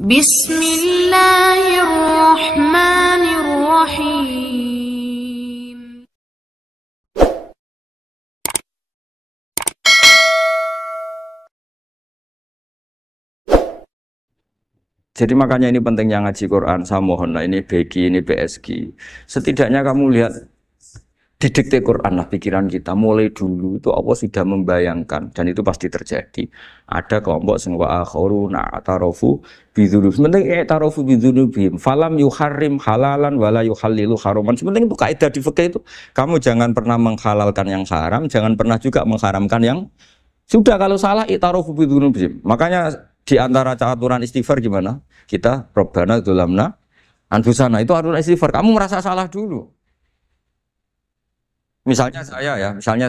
Bismillahirrahmanirrahim. Jadi makanya ini pentingnya ngaji Quran. Saya mohon lah, ini BG, ini BSG. Setidaknya kamu lihat didikte Quran lah pikiran kita. Mulai dulu itu Allah sudah membayangkan dan itu pasti terjadi. Ada kelompok sing wa akharuna atarofu bidzunub. Sementing tarofu bidzunubihim. Falam yuharrim halalan wala yuhallilu haraman. Sementing itu kaidah di fikih itu. Kamu jangan pernah menghalalkan yang haram, jangan pernah juga mengharamkan yang sudah. Kalau salah itarofu bidzunubihim. Makanya di antara aturan istighfar gimana? Kita Rabbana dzulamna anfusana, itu aturan istighfar. Kamu merasa salah dulu. Misalnya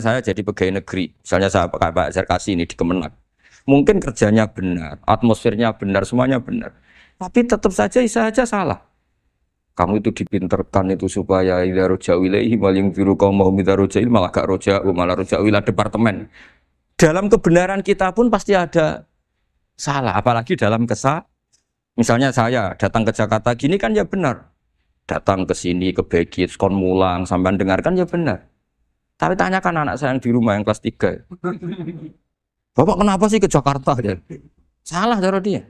saya jadi pegawai negeri. Misalnya saya pakai Pak Zarkasi ini di Kemenak. Mungkin kerjanya benar, atmosfernya benar, semuanya benar. Tapi tetap saja salah. Kamu itu dipinterkan itu supaya idza roja ilaihi maling firu qaumahum idza roja malah gak roja, malah roja ila departemen. Dalam kebenaran kita pun pasti ada salah, apalagi dalam misalnya saya datang ke Jakarta gini kan ya benar, datang ke sini ke Begit, kon mulang sampai dengarkan ya benar. Tapi tanyakan anak saya yang di rumah yang kelas 3, Bapak kenapa sih ke Jakarta ya? Salah cara dia.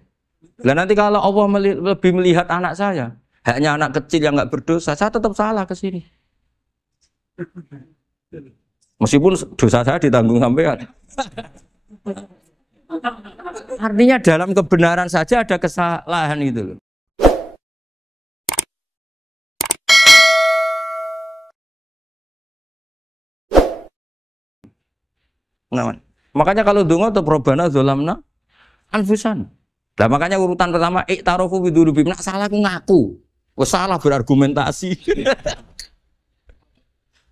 Dan nanti kalau Allah lebih melihat anak saya, hanya anak kecil yang nggak berdosa, saya tetap salah ke sini. Meskipun dosa saya ditanggung sampean. Artinya dalam kebenaran saja ada kesalahan itu loh. Nah, makanya kalau donga atau Rabbana dzulamna anfusan. Nah, makanya urutan pertama i'tarofu bidzunubihim. Nak salah aku ngaku. Wes salah berargumentasi.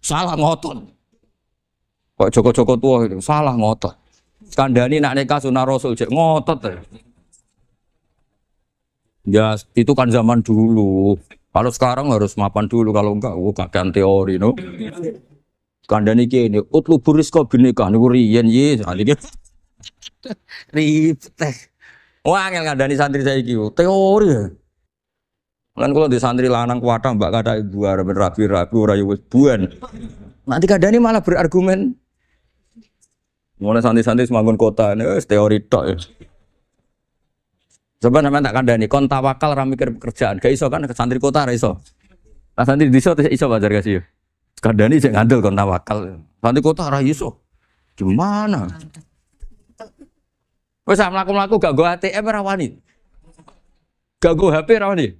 Salah ngotot. Kok Joko-Joko tua itu salah ngotot. Kandani nak nikah sunah Rasul cek ngotot ya itu kan zaman dulu. Kalau sekarang harus mapan dulu, kalau enggak kakean teori no. Kandani kene utlubur rizqa binikah niku riyen ye sakniki ribet. Wah angel kandani santri saiki teori ya. Kan kalau di santri lanang kuwatah mbak kata ibu arep rapi-rapi ora yo wis buan. Nanti kandani malah berargumen. Mulai santri-santri semanggon kota ini, teori tok ya. Coba namanya tak kandani, kon tawakal ra mikir pekerjaan, gak iso kan santri kota ra iso. Nah santri diso iso Pak Zarkasi ya. Kandani sing ngandel kon tawakal. Santri kota ra iso. Gimana? Wes mlaku-mlaku gak go ATM ra wani. Gak go HP ra wani.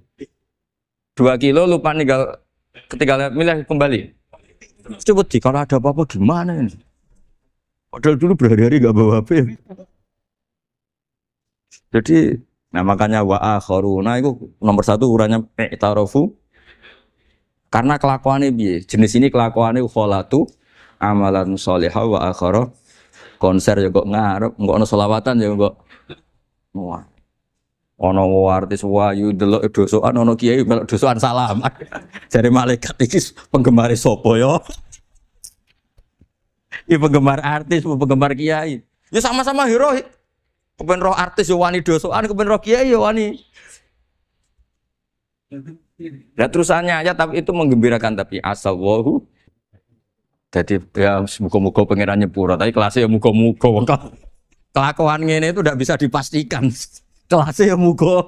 2 kilo lupa ninggal ketika milih kembali. Coba di kalau ada apa-apa gimana ini? Padahal dulu berhari-hari gak bawa HP. Jadi, nah makanya wa akharuna itu nomor 1 ukurannya i'tarofu. Karena kelakuannya biye. Jenis ini kelakuannya kholatu amalan sholihah wa akhara. Konser ya kok ngarep, kok ono selawatan ya kok. Wah. Ono artis wayu delok dosokan, ono kiai melok dosokan salaman. Jare malaikat iki penggemar sapa ya? Ini penggemar artis, penggemar kiai. Ya sama-sama hero. Kepen roh artis yo wani dosokan, kepen roh kiai yo wani. Ya terusannya aja tapi itu menggembirakan tapi asallahu. Jadi ya muga-muga pangeran nyepuro, tapi kelasnya ya muga-muga. Kelakuan ngene itu tidak bisa dipastikan. Kelasnya ya muga.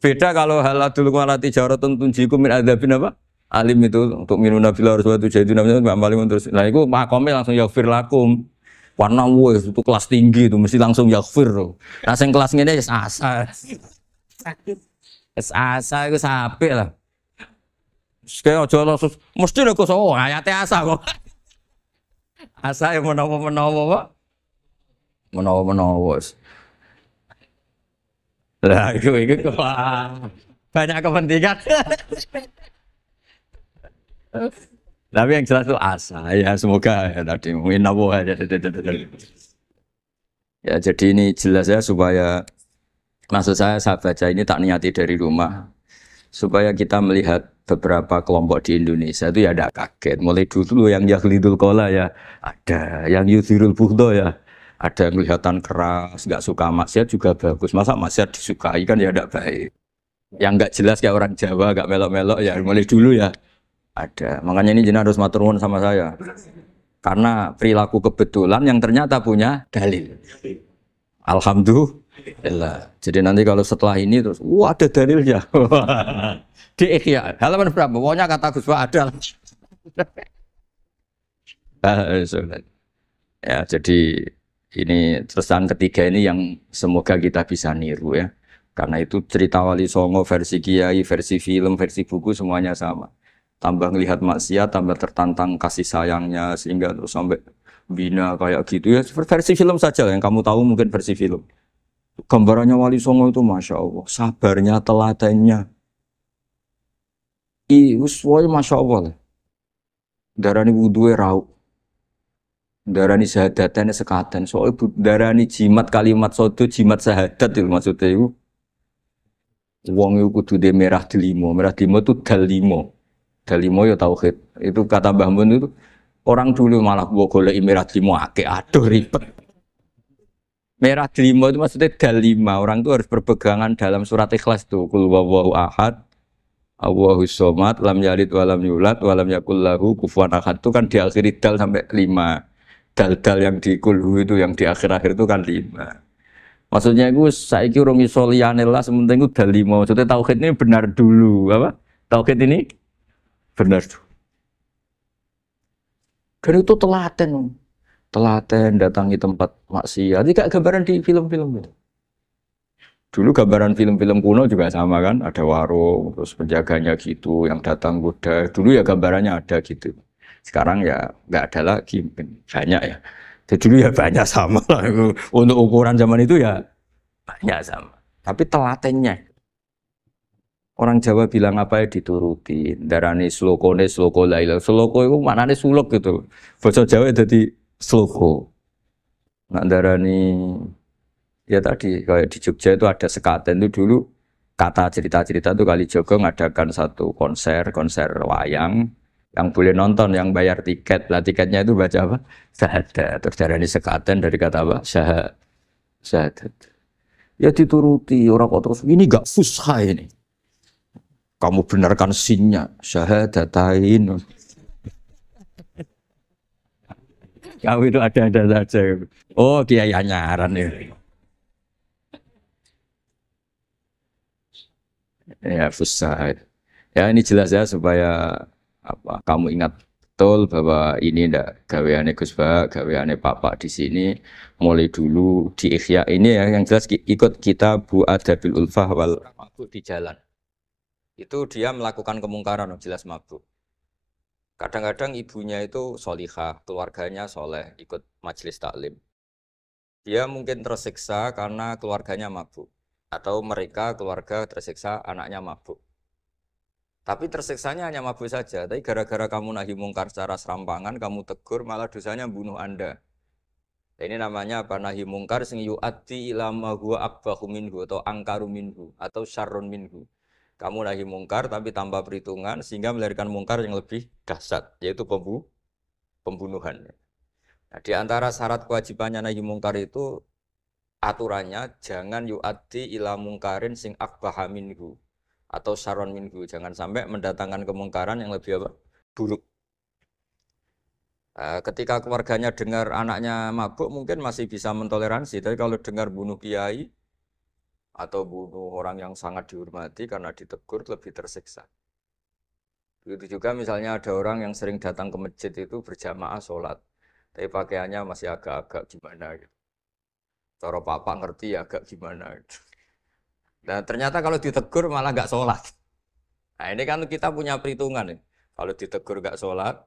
Beda kalau haladul walati jaratun tunjikum min adzabin apa? Alim itu untuk minum nafila harus waktu jadi namanya Mbak Malim terus. Nah itu makomel langsung yaghfir lakum. Warna wes itu kelas tinggi itu mesti langsung yaghfir. Nah sing kelas ngene wis asa. Wis asa iku sapik lah. Kayak aja langsung mesti nek kok ayate asa kok. Asa yang menawa-menawa kok. Menawa-menawa. Lah itu banyak kepentingan. Tapi yang jelas itu asa ya semoga ya tadi mungkin aja. Ya jadi ini jelas ya supaya maksud saya baca ini tak niati dari rumah supaya kita melihat beberapa kelompok di Indonesia itu ya ada kaget mulai dulu yang yahlidul qola ya ada yang yuzhirul bughda ya Ada yang kelihatan keras, nggak suka maksiat juga bagus. Masa maksiat disukai kan ya tidak baik. Yang nggak jelas kayak orang Jawa, nggak melok-melok ya mulai dulu ya. Ada. Makanya ini jenengan harus matur nuwun sama saya. Karena perilaku kebetulan yang ternyata punya dalil. Alhamdulillah. Jadi nanti kalau setelah ini terus, wah ada dalilnya. Di Ikhya. Halaman berapa? Pokoknya kata Gus Pak ada. Ya, jadi ini terusan ketiga ini yang semoga kita bisa niru ya. Karena itu cerita Wali Songo versi kiai, versi film, versi buku semuanya sama. Tambah melihat maksiat, tambah tertantang kasih sayangnya sehingga terus sampai bina kayak gitu ya. Versi film saja yang kamu tahu mungkin versi film. Gambarannya Wali Songo itu masya Allah, sabarnya, teladannya. Semuanya masya Allah lah. Darani wudhuwe raup. Darani syahadatane sekaten. Soalnya darani jimat kalimat sodo jimat syahadat itu maksudnya itu. Wong itu kudu de merah delimo itu dalimo. Dalimo ya tauhid. Itu kata Mbah Mun itu orang dulu malah gua golek merah delimo akeh aduh ribet. Merah delimo itu maksudnya dalima. Orang itu harus berpegangan dalam surat Ikhlas tuh. Qul huwallahu ahad. Allahus somad lam yalid walam yulad walam yakul lahu kufuwan ahad itu kan diakhiri dal sampai 5. Dal-dal yang di kulhu itu yang di akhir-akhir itu kan 5. Maksudnya itu saiki urung iso liyane lah sementing itu dal 5. Maksudnya tauhid ini benar dulu apa? Tauhid ini benar dulu. Dan itu telaten datangi tempat maksiat. Ini kayak gambaran di film-film itu. Dulu gambaran film-film kuno juga sama kan, ada warung, terus penjaganya gitu, yang datang kuda. Dulu ya gambarannya ada gitu. Sekarang ya nggak ada lagi, banyak ya. Jadi dulu ya banyak sama lah. Untuk ukuran zaman itu ya banyak sama. Tapi telatennya, orang Jawa bilang apa ya dituruti. Darani slokone sloko laila. Sloko itu maknanya suluk gitu. Bahasa Jawa jadi sloko. Nak darani ya tadi kayak di Jogja itu ada sekaten itu dulu kata cerita-cerita itu Kalijogo ngadakan satu konser wayang yang boleh nonton yang bayar tiket lah tiketnya itu baca apa syahadat terus darani sekaten dari kata apa syahadat ya dituruti orang kok terus ini gak fusha ini kamu benarkan sinnya syahadatain kamu itu ada saja oh kiai nyaran ya. Ya fusha. Ya ini jelas ya supaya apa kamu ingat betul bahwa ini ndak gaweane Gus Ba, gaweane Papa di sini mulai dulu di Ikhya ini ya yang jelas ikut kita Bu Adabil Ulfah wal mabuk di jalan. Itu dia melakukan kemungkaran jelas mabuk. Kadang-kadang ibunya itu solihah, keluarganya soleh, ikut majelis taklim. Dia mungkin tersiksa karena keluarganya mabuk. Atau mereka keluarga tersiksa anaknya mabuk. Tapi tersiksanya hanya mabuk saja. Tapi gara-gara kamu nahi mungkar secara serampangan, kamu tegur malah dosanya bunuh Anda. Ini namanya apa? Nahi mungkar sing yu'addi ila ma huwa akbahu minhu atau angkaru minhu atau syarrun minhu. Kamu nahi mungkar tapi tanpa perhitungan sehingga melahirkan mungkar yang lebih dahsyat yaitu pembunuhan. Nah, di antara syarat kewajibannya nahi mungkar itu aturannya jangan yu'addi ila mungkarin sing akbaha minhu atau syarron minhu, jangan sampai mendatangkan kemungkaran yang lebih apa? Buruk. Ketika keluarganya dengar anaknya mabuk mungkin masih bisa mentoleransi, tapi kalau dengar bunuh kiai atau bunuh orang yang sangat dihormati karena ditegur lebih tersiksa. Begitu juga misalnya ada orang yang sering datang ke masjid itu berjamaah sholat, tapi pakaiannya masih agak-agak gimana gitu. Cara papa ngerti ya agak gimana. Dan ternyata kalau ditegur malah nggak sholat. Nah ini kan kita punya perhitungan ya. Kalau ditegur nggak sholat,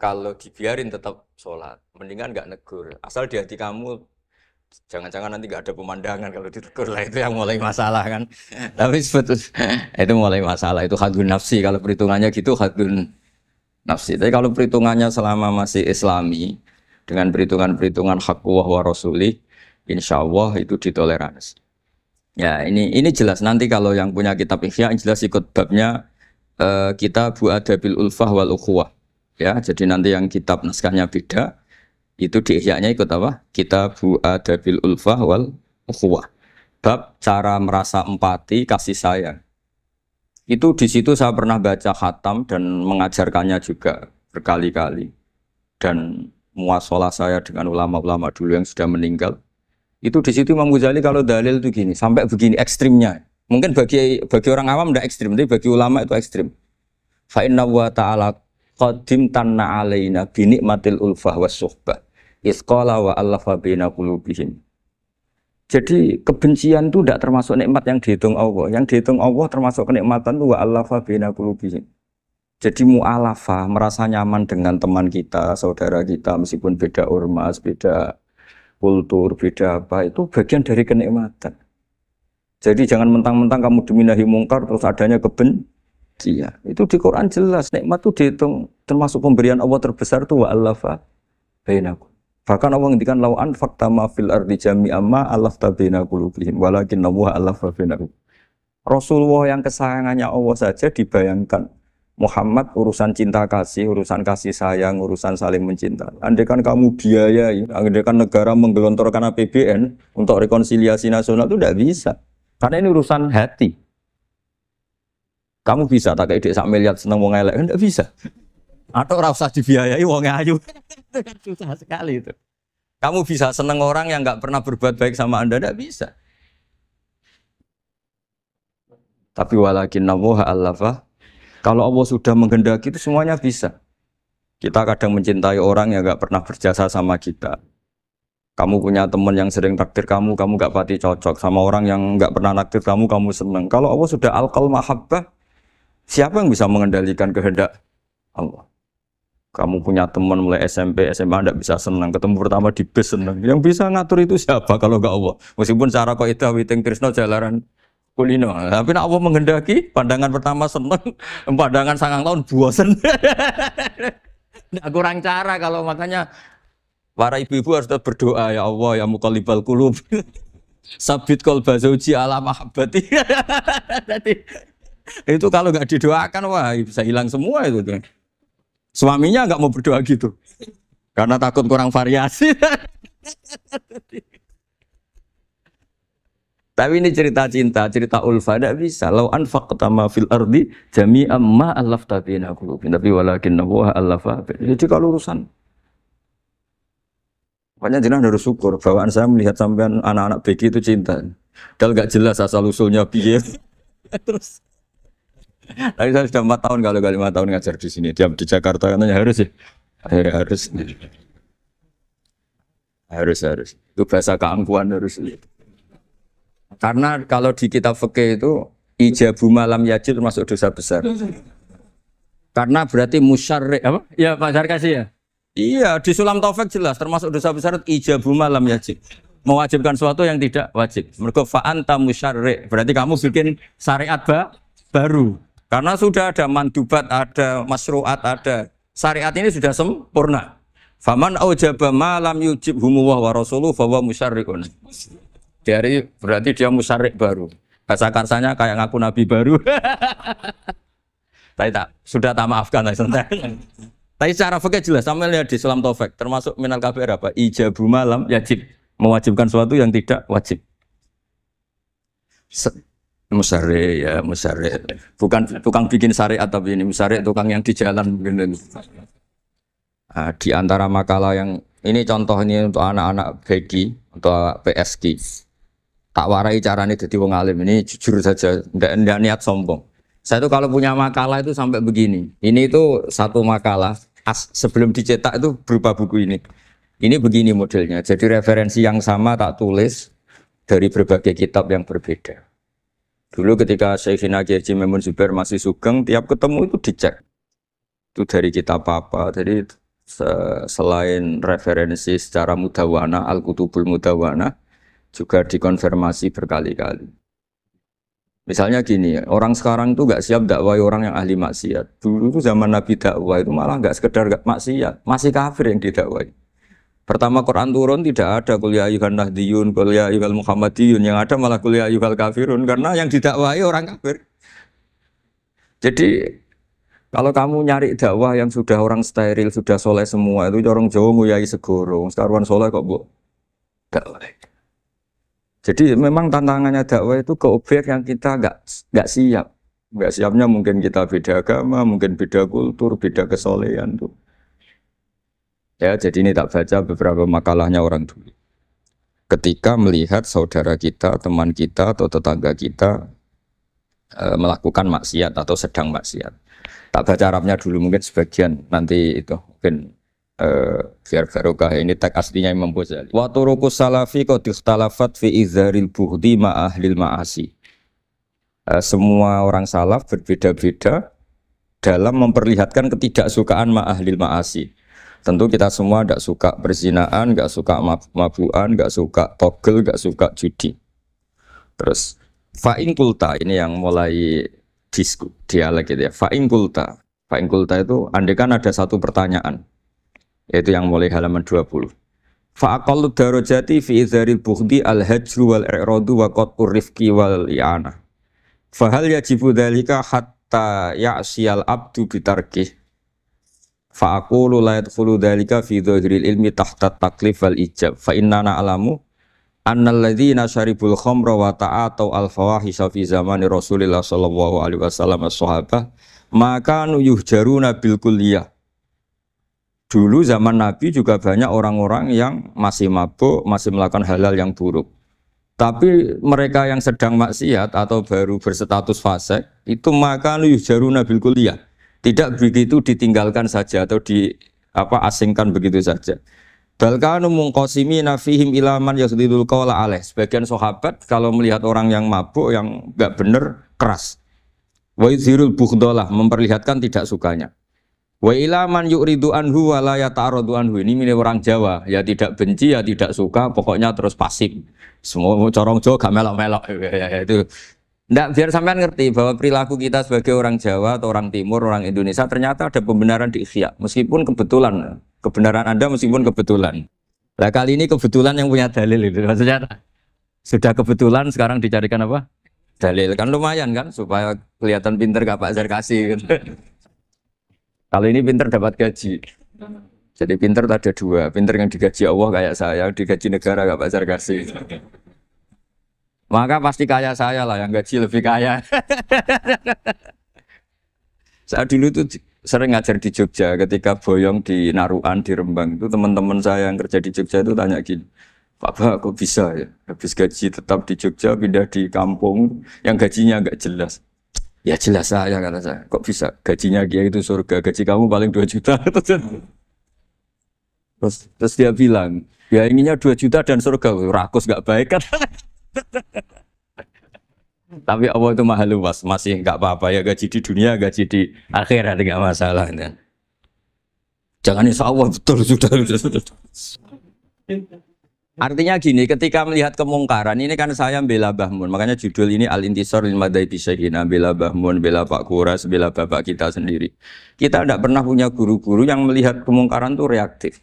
kalau dibiarin tetap sholat. Mendingan nggak negur. Asal di hati kamu, jangan-jangan nanti nggak ada pemandangan kalau ditegur lah itu yang mulai masalah kan. Tapi sebetulnya itu mulai masalah itu hadun nafsi. Kalau perhitungannya gitu hadun nafsi. Tapi kalau perhitungannya selama masih Islami, dengan perhitungan-perhitungan hak wa rasuli, insya Allah itu ditoleransi. Ya ini jelas nanti kalau yang punya kitab Ikhya jelas ikut babnya kita Bu Adabil Ulfah wal Ukhuwah. Ya jadi nanti yang kitab naskahnya beda, Itu di Ihya-nya ikut apa? Kitabu Adabil Ulfah wal Ukhuwah. Bab cara merasa empati, kasih sayang. Itu di situ saya pernah baca khatam dan mengajarkannya juga berkali-kali. Dan muasalah saya dengan ulama-ulama dulu yang sudah meninggal. Itu di situ Imam Ghazali kalau dalil itu gini, sampai begini ekstrimnya. Mungkin bagi orang awam tidak ekstrim, tapi bagi ulama itu ekstrim. Fa inna wa ta'ala qadim tanna alaina bi nikmatil ulfah was suhbah. Isqala wa allafa baina qulubihim. Jadi kebencian itu tidak termasuk nikmat yang dihitung Allah. Yang dihitung Allah termasuk kenikmatan itu wa allafa baina qulubihim. Jadi mu'alafa, merasa nyaman dengan teman kita, saudara kita, meskipun beda ormas, beda kultur, beda apa, itu bagian dari kenikmatan. Jadi jangan mentang-mentang kamu diminahi mungkar terus adanya kebencian. Itu di Quran jelas, nikmat itu dihitung termasuk pemberian Allah terbesar itu wa allafa bainakum. Bahkan Allah ngendikan law anfaqta ma fil ardi jami'an ma allafta baina qulubihim walakin Allah allafa bainakum. Rasulullah yang kesayangannya Allah saja dibayangkan Muhammad urusan cinta kasih, urusan kasih sayang, urusan saling mencinta. Andai kan kamu biayai, andai kan negara menggelontorkan APBN untuk rekonsiliasi nasional itu tidak bisa. Karena ini urusan hati. Kamu bisa tak kayak ide sak miliar seneng wong elek kan tidak bisa. Atau ora usah dibiayai wong ayu. Susah sekali itu. Kamu bisa seneng orang yang nggak pernah berbuat baik sama Anda tidak bisa. Tapi walakin Allah allafa. Kalau Allah sudah menghendaki itu semuanya bisa. Kita kadang mencintai orang yang nggak pernah berjasa sama kita. Kamu punya teman yang sering takdir kamu nggak pati cocok sama orang yang nggak pernah naktir kamu seneng. Kalau Allah sudah alqal mahabbah, siapa yang bisa mengendalikan kehendak Allah? Kamu punya teman mulai SMP, SMA nggak bisa senang. Ketemu pertama di bus senang. Yang bisa ngatur itu siapa kalau nggak Allah? Meskipun cara kok itu witing tresno jalaran kulino. Tapi Allah menghendaki, pandangan pertama seneng, pandangan sangang tahun bosen. Nggak kurang cara kalau makanya para ibu-ibu harus berdoa ya Allah ya muqallibal qulub. Sabit qalba zauji ala mahabbati. Itu kalau nggak didoakan wah bisa hilang semua itu. Suaminya nggak mau berdoa gitu. Karena takut kurang variasi. Tapi ini cerita cinta, cerita ulfa tidak bisa. Lau anfaqta ma fil ardi jami'an ma allafta baina qulubihim. Tapi walakin Allah allafa. Jadi kalau urusan makanya jenengan harus syukur. Bawaan saya melihat sampean anak-anak BG itu cinta. Padahal nggak jelas asal usulnya piye. Terus tapi saya sudah 4 tahun kalau 5 tahun ngajar di sini. Diam di Jakarta katanya harus ya. Harus. Itu bahasa keangkuhan harus. Karena kalau di kitab fikih itu ijabu malam yajid termasuk dosa besar. Karena berarti musyarrik apa? Ya Pak Sarkasi ya. Iya di Sulam Taufik jelas termasuk dosa besar ijabu malam yajid. Mewajibkan sesuatu yang tidak wajib. Mergo fa anta musyarrik. Berarti kamu bikin syariat baru. Karena sudah ada mandubat, ada masyru'at, ada syariat ini sudah sempurna. Faman aujaba ma lam yujibhumu wa rasuluhu fa huwa musyarrikun. Dari berarti dia musyarrik baru. Bahasa karsanya kayak ngaku nabi baru. Tapi sudah tak maafkan Tapi secara fikih jelas sampai lihat di Sulam Taufik termasuk minal kabir apa? Ijabu malam yajib, mewajibkan sesuatu yang tidak wajib. Musyarrik ya musyarrik. Bukan tukang bikin syariat tapi ini musyarrik tukang yang di jalan begini. Nah, di antara makalah yang ini contoh ini untuk anak-anak BG atau PSG. Tak warai caranya jadi wong alim ini jujur saja, tidak niat sombong. Saya itu kalau punya makalah itu sampai begini. Ini itu satu makalah sebelum dicetak itu berupa buku ini. Ini begini modelnya. Jadi referensi yang sama tak tulis dari berbagai kitab yang berbeda. Dulu ketika Syekhina Kiai Haji Maimun Zubair masih sugeng, tiap ketemu itu dicek. Itu dari kitab apa. Jadi selain referensi secara mudawana, Al-Kutubul Mudawana, juga dikonfirmasi berkali-kali. Misalnya gini, orang sekarang itu nggak siap dakwai orang yang ahli maksiat. Dulu itu zaman Nabi dakwah itu malah nggak sekedar maksiat, masih kafir yang didakwai. Pertama Quran turun tidak ada qul ya ayyuhan nahdiyun, qul ya ayyuhal muhammadiyun, yang ada malah qul ya ayyuhal kafirun karena yang didakwai orang kafir. Jadi Kalau kamu nyari dakwah yang sudah orang steril, sudah soleh semua, itu orang Jawa nguyai segoro. Sekaruan soleh kok bu dakwah. Jadi memang tantangannya dakwah itu ke objek yang kita nggak siap. Nggak siapnya mungkin kita beda agama, mungkin beda kultur, beda kesolehan tuh. Ya, jadi ini tak baca beberapa makalahnya orang dulu. Ketika melihat saudara kita, teman kita atau tetangga kita melakukan maksiat atau sedang maksiat. Tak baca Arabnya dulu mungkin sebagian nanti itu mungkin biar barokah ini teks aslinya Imam Ghazali. Wa turuqus salafi qad ikhtalafat fi izharil bughdi ma ahlil ma'asi. Semua orang salaf berbeda-beda dalam memperlihatkan ketidaksukaan ma ahlil ma'asi. Tentu kita semua tidak suka perzinaan, tidak suka mabuan, tidak suka togel, tidak suka judi. Terus fa'in kulta ini yang mulai dialek gitu ya. Fa'in kulta itu andekan ada satu pertanyaan, yaitu yang mulai halaman 20. Fa'aqallu darajati fi izharil bughdi al-hajru wal i'radu wa qat'ur rifqi wal i'anah. Fahal yajibu dzalika hatta ya'siyal abdu bitarkih. Fa'aqulu la yadkhulu dzalika fi dhahiril ilmi tahta taklif wal ijab. Fa inna na'lamu annal ladzina syaribul khamra wa ta'atau al-fawahisha fi zamani Rasulillah sallallahu alaihi wasallam as-sahabah maka yuhjaruna bil kulliyah. Dulu zaman Nabi juga banyak orang-orang yang masih mabuk, masih melakukan hal-hal yang buruk. Tapi mereka yang sedang maksiat atau baru berstatus fasik itu maka yuhjaruna bil kulliyah. Tidak begitu ditinggalkan saja atau asingkan begitu saja. Balkanu mungqasimina fihim ilaman yasdidul qawla alaih. Sebagian sahabat kalau melihat orang yang mabuk, yang enggak benar, keras. Wa yuzhirul bughdalah, memperlihatkan tidak sukanya. Wa ilaman yu'ridu anhu wa la yata'aradu anhu. Ini milik orang Jawa, ya tidak benci, ya tidak suka, pokoknya terus pasif. Semua corong Jawa gak melok-melok ya, itu. Nggak, biar sampean ngerti bahwa perilaku kita sebagai orang Jawa atau orang Timur, orang Indonesia ternyata ada pembenaran di ikhya, meskipun kebetulan. Kebenaran Anda meskipun kebetulan. Nah kali ini kebetulan yang punya dalil itu. Maksudnya sudah kebetulan sekarang dicarikan apa? Dalil. Kan lumayan kan supaya kelihatan pinter gak Pak Zarkasi gitu. Kalau ini pinter dapat gaji. Jadi pinter ada dua. Pinter yang digaji Allah kayak saya, digaji negara gak Pak Zarkasi. Maka pasti kaya saya lah yang gaji lebih kaya. Saat dulu tuh sering ngajar di Jogja, ketika boyong di Naruan, di Rembang itu teman-teman saya yang kerja di Jogja itu tanya gini, Pak kok bisa ya habis gaji tetap di Jogja pindah di kampung yang gajinya agak jelas. Ya jelas saya kata saya, kok bisa gajinya dia itu surga, gaji kamu paling 2 juta. Terus dia bilang, ya inginnya 2 juta dan surga, rakus gak baik kan. Tapi Allah itu maha luas, masih nggak apa-apa ya gaji di dunia, gaji di akhirat nggak masalah. Ya. Jangan insya Allah betul sudah. Artinya gini, ketika melihat kemungkaran ini kan saya bela Mbah Mun, makanya judul ini Al-Intisar lil Madhabi Syekhina, bela Mbah Mun, bela Pak Kuras, bela bapak kita sendiri. Kita tidak pernah punya guru-guru yang melihat kemungkaran itu reaktif.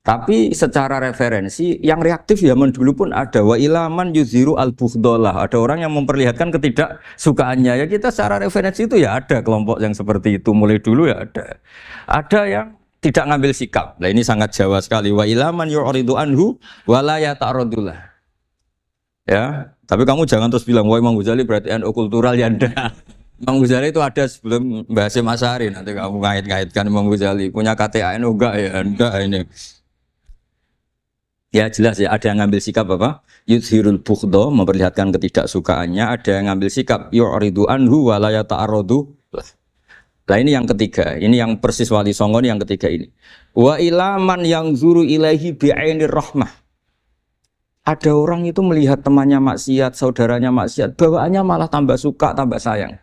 Tapi secara referensi yang reaktif zaman dulu pun ada wa ilaman yuziru al-bughdalah. Ada orang yang memperlihatkan ketidaksukaannya. Ya kita secara referensi itu ya ada kelompok yang seperti itu mulai dulu ya ada. Ada yang tidak ngambil sikap. Nah ini sangat Jawa sekali. Wa ilaman yu'ridu anhu wa la yata'radullah. Ya, tapi kamu jangan terus bilang wah Imam Ghazali berarti NU kultural ya ndak. Imam Ghazali itu ada sebelum bahas Mas Ari, nanti kamu ngait-ngaitkan Imam Ghazali punya KTA NU enggak ya ndak ini. Ya jelas ya, ada yang ngambil sikap apa? Yuzhirul bughda, memperlihatkan ketidaksukaannya. Ada yang ngambil sikap yu'ridu anhu wa la yata'arradu. Nah ini yang ketiga, ini yang persis Wali Songo ini yang ketiga ini. Wa ilaman yang zuru ilaihi bi'ainir rahmah. Ada orang itu melihat temannya maksiat, saudaranya maksiat, bawaannya malah tambah suka, tambah sayang.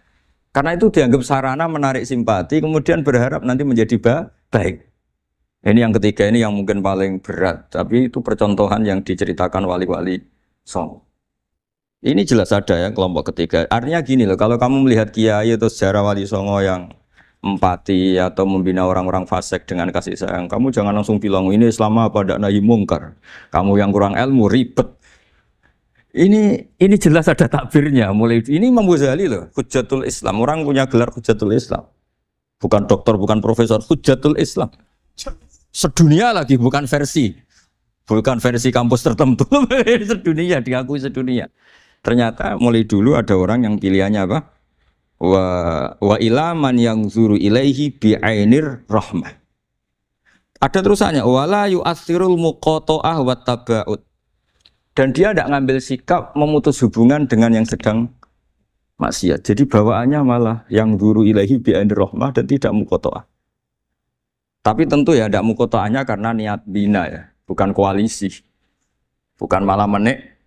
Karena itu dianggap sarana menarik simpati, kemudian berharap nanti menjadi baik. Ini yang ketiga, ini yang mungkin paling berat, tapi itu percontohan yang diceritakan wali-wali Songo. Ini jelas ada ya kelompok ketiga. Artinya gini loh, kalau kamu melihat kiai atau sejarah Wali Songo yang empati atau membina orang-orang fasik dengan kasih sayang, kamu jangan langsung bilang ini Islam apa ndak nahi mungkar. Kamu yang kurang ilmu ribet. Ini jelas ada takbirnya. Mulai ini Imam Ghazali loh, Hujjatul Islam. Orang punya gelar Hujjatul Islam. bukan dokter, bukan profesor, Hujatul Islam. Sedunia lagi, bukan versi kampus tertentu, sedunia, diakui sedunia. Ternyata mulai dulu ada orang yang pilihannya apa? Wa ilaman yang zuru ilaihi bi'ainir rahmah. Ada terusannya, wala yu'athirul muqata'ah wa taba'ud. Dan dia tidak ngambil sikap memutus hubungan dengan yang sedang maksiat. Jadi bawaannya malah yang zuru ilaihi bi'ainir rahmah dan tidak muqata'ah. Tapi tentu ya tidak muqata'ahnya karena niat bina ya, bukan koalisi. Bukan malah menik.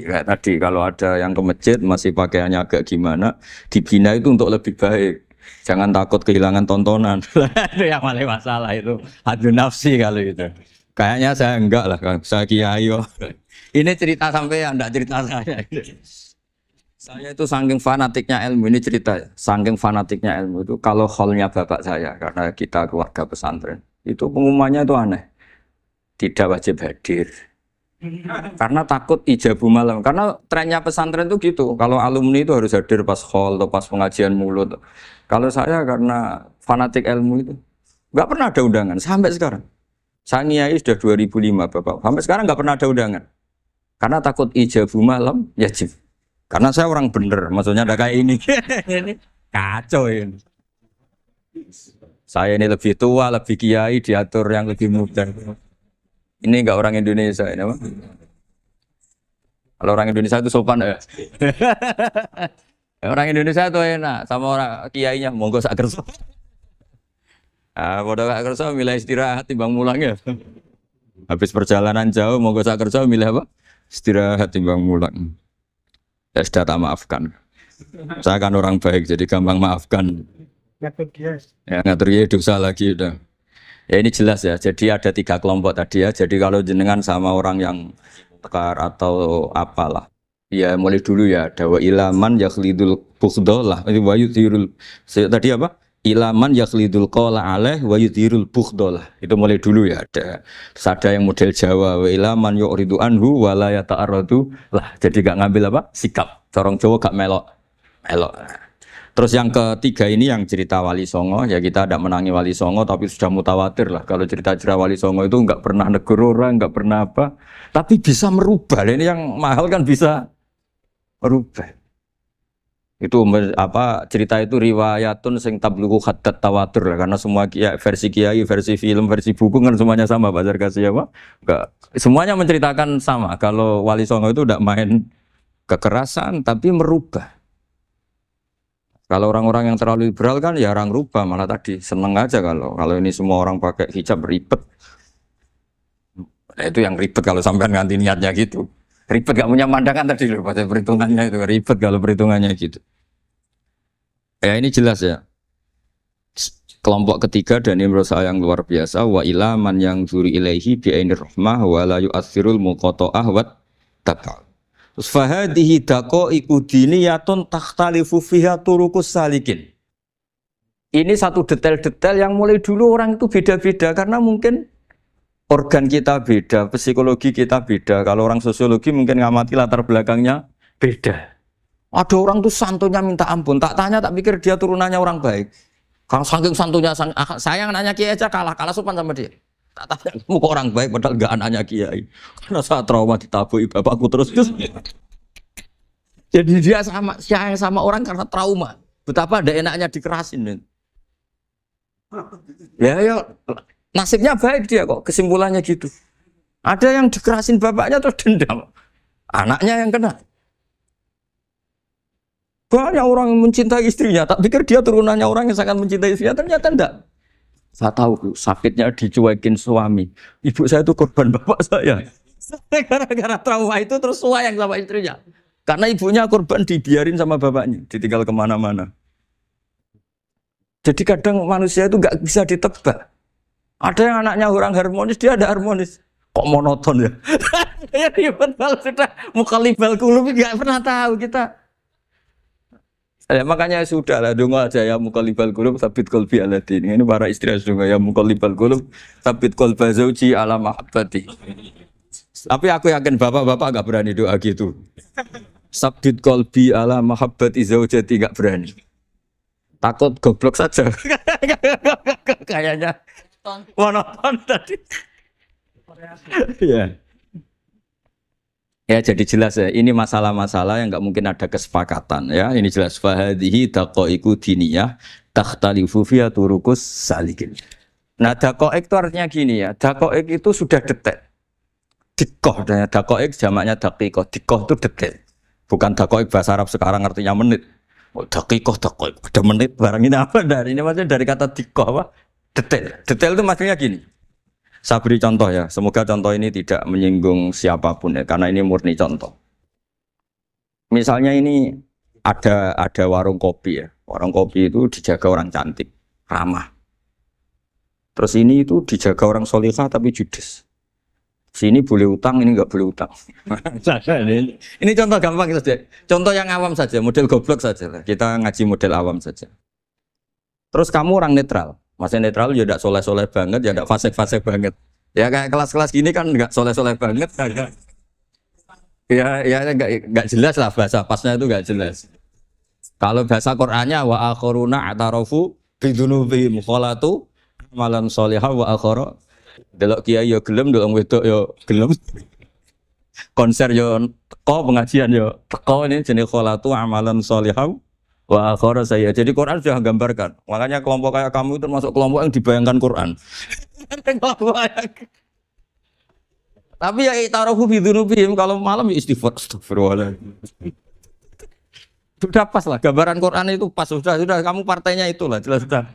Tadi kalau ada yang ke masjid masih pakaiannya agak gimana, dibina itu untuk lebih baik. Jangan takut kehilangan tontonan. Itu yang paling masalah itu. Hadu nafsi kalau itu. Kayaknya saya enggak lah, saya kiai. Ini cerita sampai enggak cerita saya. Saya itu saking fanatiknya ilmu, ini cerita ya. Saking fanatiknya ilmu itu kalau hallnya bapak saya, karena kita keluarga pesantren, itu pengumumannya itu aneh. Tidak wajib hadir. Karena takut ijabu malam. Karena trennya pesantren itu gitu. Kalau alumni itu harus hadir pas hall atau pas pengajian mulut. Kalau saya karena fanatik ilmu itu nggak pernah ada undangan sampai sekarang. Saya ngiyai sudah 2005 bapak. Sampai sekarang nggak pernah ada undangan. Karena takut ijabu malam yajib. Karena saya orang bener. Maksudnya ada kayak ini. Ini kacau ini. Saya ini lebih tua, lebih kiai, diatur yang lebih muda. Ini enggak orang Indonesia ini apa? Kalau orang Indonesia itu sopan ya. Orang Indonesia itu enak sama orang kiainya monggo sak kersa. Ah, padha sak kersa milih istirahat timbang mulang ya. Habis perjalanan jauh monggo sak kersa milih apa? Istirahat timbang mulang. Ya sudah tak maafkan. Saya kan orang baik jadi gampang maafkan. Ngatur dia. Ya ngatur dia dosa lagi udah. Ya ini jelas ya, jadi ada 3 kelompok tadi ya. Jadi kalau jenengan sama orang yang tekar atau apalah, ya mulai dulu ya. Ada wa ilaman yakhlidul bukhdolah, wa yuthirul. Tadi apa? Ilaman yakhlidul qala alaih wa yuthirul bukhdolah. Itu mulai dulu ya. Terus ada yang model Jawa, wa ilaman yu'ridu anhu wa la yata'arradu lah. Jadi gak ngambil apa? Sikap. Corong Jawa gak melok. Terus yang ketiga ini yang cerita Wali Songo, ya kita tidak menangi Wali Songo tapi sudah mutawatir lah. Kalau cerita-cerita Wali Songo itu nggak pernah negur orang, nggak pernah apa, tapi bisa merubah. Ini yang mahal kan bisa merubah. Itu apa cerita itu riwayatun sing tablughu hadat tawatur lah. Karena semua versi kiai, versi film, versi buku kan semuanya sama. Pak Zarkasi apa? Enggak, semuanya menceritakan sama. Kalau Wali Songo itu tidak main kekerasan tapi merubah. Kalau orang-orang yang terlalu liberal kan ya orang rubah, malah tadi seneng aja kalau ini semua orang pakai hijab ribet. Nah, itu yang ribet kalau sampai ganti niatnya gitu. Ribet gak punya pandangan tadi loh pada perhitungannya itu ribet kalau perhitungannya gitu. Ya ini jelas ya. Kelompok ketiga dan ini menurut saya yang luar biasa wa ilaman yang zuri ilaihi bi ainir rahmah wa la yu'athirul muqata'ah wa tabal. Terus fahadihi daqaiqu diniyatun takhtalifu fiha turuqus salikin. Ini satu detail-detail yang mulai dulu orang itu beda-beda karena mungkin organ kita beda, psikologi kita beda. Kalau orang sosiologi mungkin ngamati latar belakangnya beda. Ada orang tuh santunya minta ampun, tak tanya tak pikir dia turunannya orang baik. Kalau saking santunya saya nanya kiai aja kalah sopan sama dia. Tak tanya kamu kok orang baik padahal enggak anaknya kiai. Karena saat trauma ditabui bapakku terus. Jadi dia sama orang karena trauma. Betapa ada enaknya dikerasin. Ya nasibnya baik dia kok, kesimpulannya gitu. Ada yang dikerasin bapaknya terus dendam. Anaknya yang kena. Banyak orang yang mencintai istrinya, tak pikir dia turunannya orang yang sangat mencintai istrinya, ternyata enggak. Saya tahu sakitnya dicuekin suami. Ibu saya itu korban bapak saya. Gara-gara trauma itu terus sayang sama istrinya. Karena ibunya korban dibiarin sama bapaknya, ditinggal kemana-mana. Jadi kadang manusia itu nggak bisa ditebak. Ada yang anaknya orang harmonis, dia ada harmonis. Kok monoton ya? Ya ribet kalau sudah mukallibal qulub nggak pernah tahu kita. Ya, makanya sudah lah donga aja ya mukallibal qulub sabit qalbi ala din. Ini para istri harus donga ya mukallibal qulub sabit qalba zauji ala mahabbati. Tapi aku yakin bapak-bapak enggak berani doa gitu. Sabit qalbi ala mahabbati zaujati enggak berani. Takut goblok saja. Kayaknya monoton tadi. Iya. Ya jadi jelas ya, ini masalah-masalah yang nggak mungkin ada kesepakatan ya. Ini jelas fahadihi daqaiqu diniyah takhtalifu fiha turuqus salikin. Nah, daqaiq itu artinya gini ya. Daqaiq itu sudah detail. Dikoh, daqaiq jamaknya daqiqah. Dikoh itu detail. Bukan daqaiq bahasa Arab sekarang artinya menit. Oh, daqiqah, daqaiq. Ada menit barang ini apa dari ini maksudnya dari kata dikoh apa? Detail. Detail itu maksudnya gini. Saya beri contoh ya, semoga contoh ini tidak menyinggung siapapun ya, karena ini murni contoh. Misalnya ini ada warung kopi ya, warung kopi itu dijaga orang cantik, ramah. Terus ini itu dijaga orang solihah tapi judes. Sini boleh utang, ini nggak boleh utang. Ini contoh gampang saja, contoh yang awam saja, model goblok saja. Kita ngaji model awam saja. Terus kamu orang netral. Masih netral ya tidak soleh-soleh banget, ya tidak fasik-fasik banget. Ya kayak kelas-kelas gini kan nggak soleh-soleh banget. Ya nggak jelas lah bahasa pasnya itu nggak jelas. Kalau bahasa Qur'annya wa akharuna atarafu bidunubihim kholatu malam solihah wa akhara. Delok kiai yo gelem, delok wedok yo gelem. Konser yo teko, pengajian yo teko, ini jenis kholatu amalan solihah. Wah, akhara saya. Jadi Quran sudah gambarkan. Makanya kelompok kayak kamu itu termasuk kelompok yang dibayangkan Quran. Tapi ya taruhu bidunubihim kalau malam ya istighfar. Astagfirullah. Sudah pas lah gambaran Quran itu pas sudah kamu partainya itulah jelas sudah.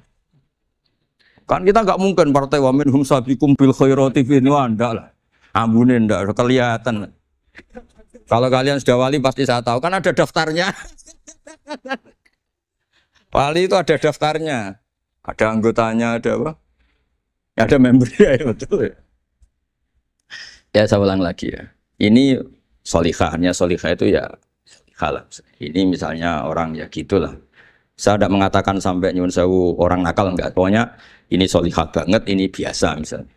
Kan kita nggak mungkin partai wa minhum sabiqum bil khairati fi enggak lah. Ambune ndak kelihatan. Kalau kalian sudah wali pasti saya tahu kan ada daftarnya. Wali itu ada daftarnya, ada anggotanya, ada apa? Ada membernya, ya betul ya. Ya saya ulang lagi ya. Ini solihahnya solihah itu ya solihah. Ini misalnya orang ya gitulah. Saya tidak mengatakan sampai nyuwun sewu orang nakal enggak. Pokoknya ini solihah banget, ini biasa misalnya.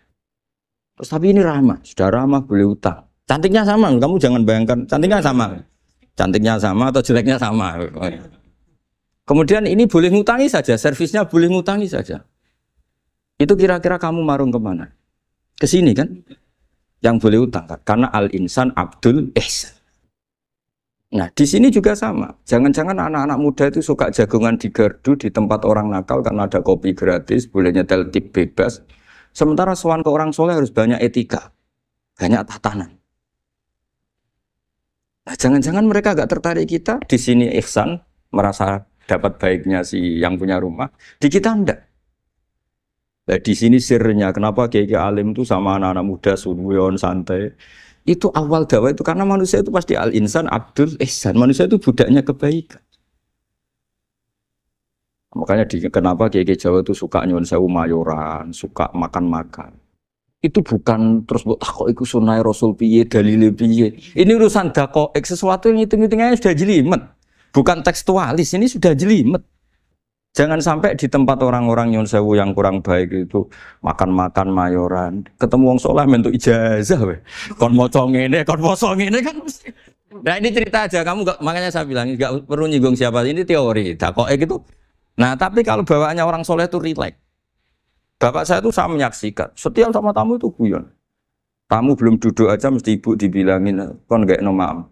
Terus tapi ini ramah, sudah ramah boleh utang. Cantiknya sama, kamu jangan bayangkan cantiknya sama. Cantiknya sama atau jeleknya sama. Kemudian ini boleh ngutangi saja, servisnya boleh ngutangi saja. Itu kira-kira kamu marung kemana? Ke sini kan? Yang boleh utang kan? Karena al-insan abdul ihsan. Nah di sini juga sama. Jangan-jangan anak-anak muda itu suka jagongan di gardu di tempat orang nakal karena ada kopi gratis, boleh nyetel tip bebas. Sementara sowan ke orang soleh harus banyak etika, banyak tatanan. Nah jangan-jangan mereka agak tertarik kita di sini ihsan, merasa dapat baiknya si yang punya rumah, di kita enggak. Nah, di sini sirnya kenapa kiai alim itu sama anak-anak muda sunuyon santai. Itu awal dakwah itu karena manusia itu pasti al-insan abdul ihsan. Manusia itu budaknya kebaikan. Makanya kenapa kiai Jawa itu suka nyuwun sewu mayoran, suka makan-makan. Itu bukan terus buat kok iku sunai Rasul piye dalile piye. Ini urusan daqaiq, sesuatu yang hitung-hitungannya sudah jelimet. Bukan tekstualis, ini sudah jelimet. Jangan sampai di tempat orang-orang nyuwun sewu yang kurang baik itu makan-makan mayoran, ketemu wong saleh mentuk ijazah we. Kon maca ngene, kon poso ngene kan mesti. Nah, ini cerita aja, kamu enggak, makanya saya bilang enggak perlu nyinggung siapa, ini teori. Daqaiq itu. Nah, tapi kalau bawaannya orang soleh itu rileks. Bapak saya itu saya menyaksikan, setiap sama tamu itu guyon. Tamu belum duduk aja mesti ibu dibilangin kon gak nomam.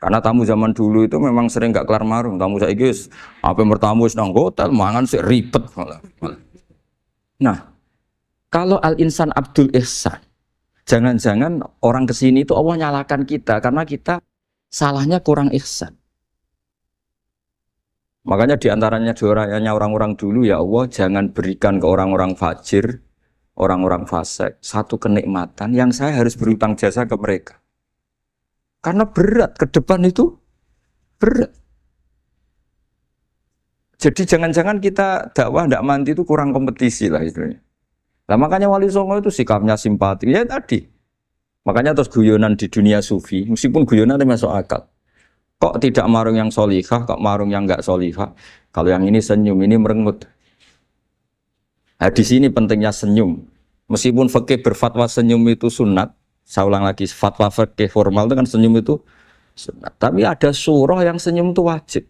Karena tamu zaman dulu itu memang sering gak kelar marung. Tamu saya guys, apa bertamu nang hotel, mangan sih ribet. Nah, kalau al-insan abdul ihsan, jangan-jangan orang kesini itu Allah nyalakan kita karena kita salahnya kurang ihsan. Makanya diantaranya doanya orang-orang dulu ya Allah jangan berikan ke orang-orang fajir, orang-orang fasik satu kenikmatan yang saya harus berutang jasa ke mereka. Karena berat, ke depan itu berat. Jadi jangan-jangan kita dakwah tidak mandi itu kurang kompetisi lah istilahnya. Nah makanya Wali Songo itu sikapnya simpati. Ya tadi. Makanya terus guyonan di dunia sufi, meskipun guyonan itu masuk akal. Kok tidak marung yang solihah, kok marung yang enggak solihah. Kalau yang ini senyum, ini merengut. Nah di sini pentingnya senyum. Meskipun fikih berfatwa senyum itu sunat, saya ulang lagi, fatwa fikih formal itu kan senyum itu sunat. Tapi ada surah yang senyum itu wajib.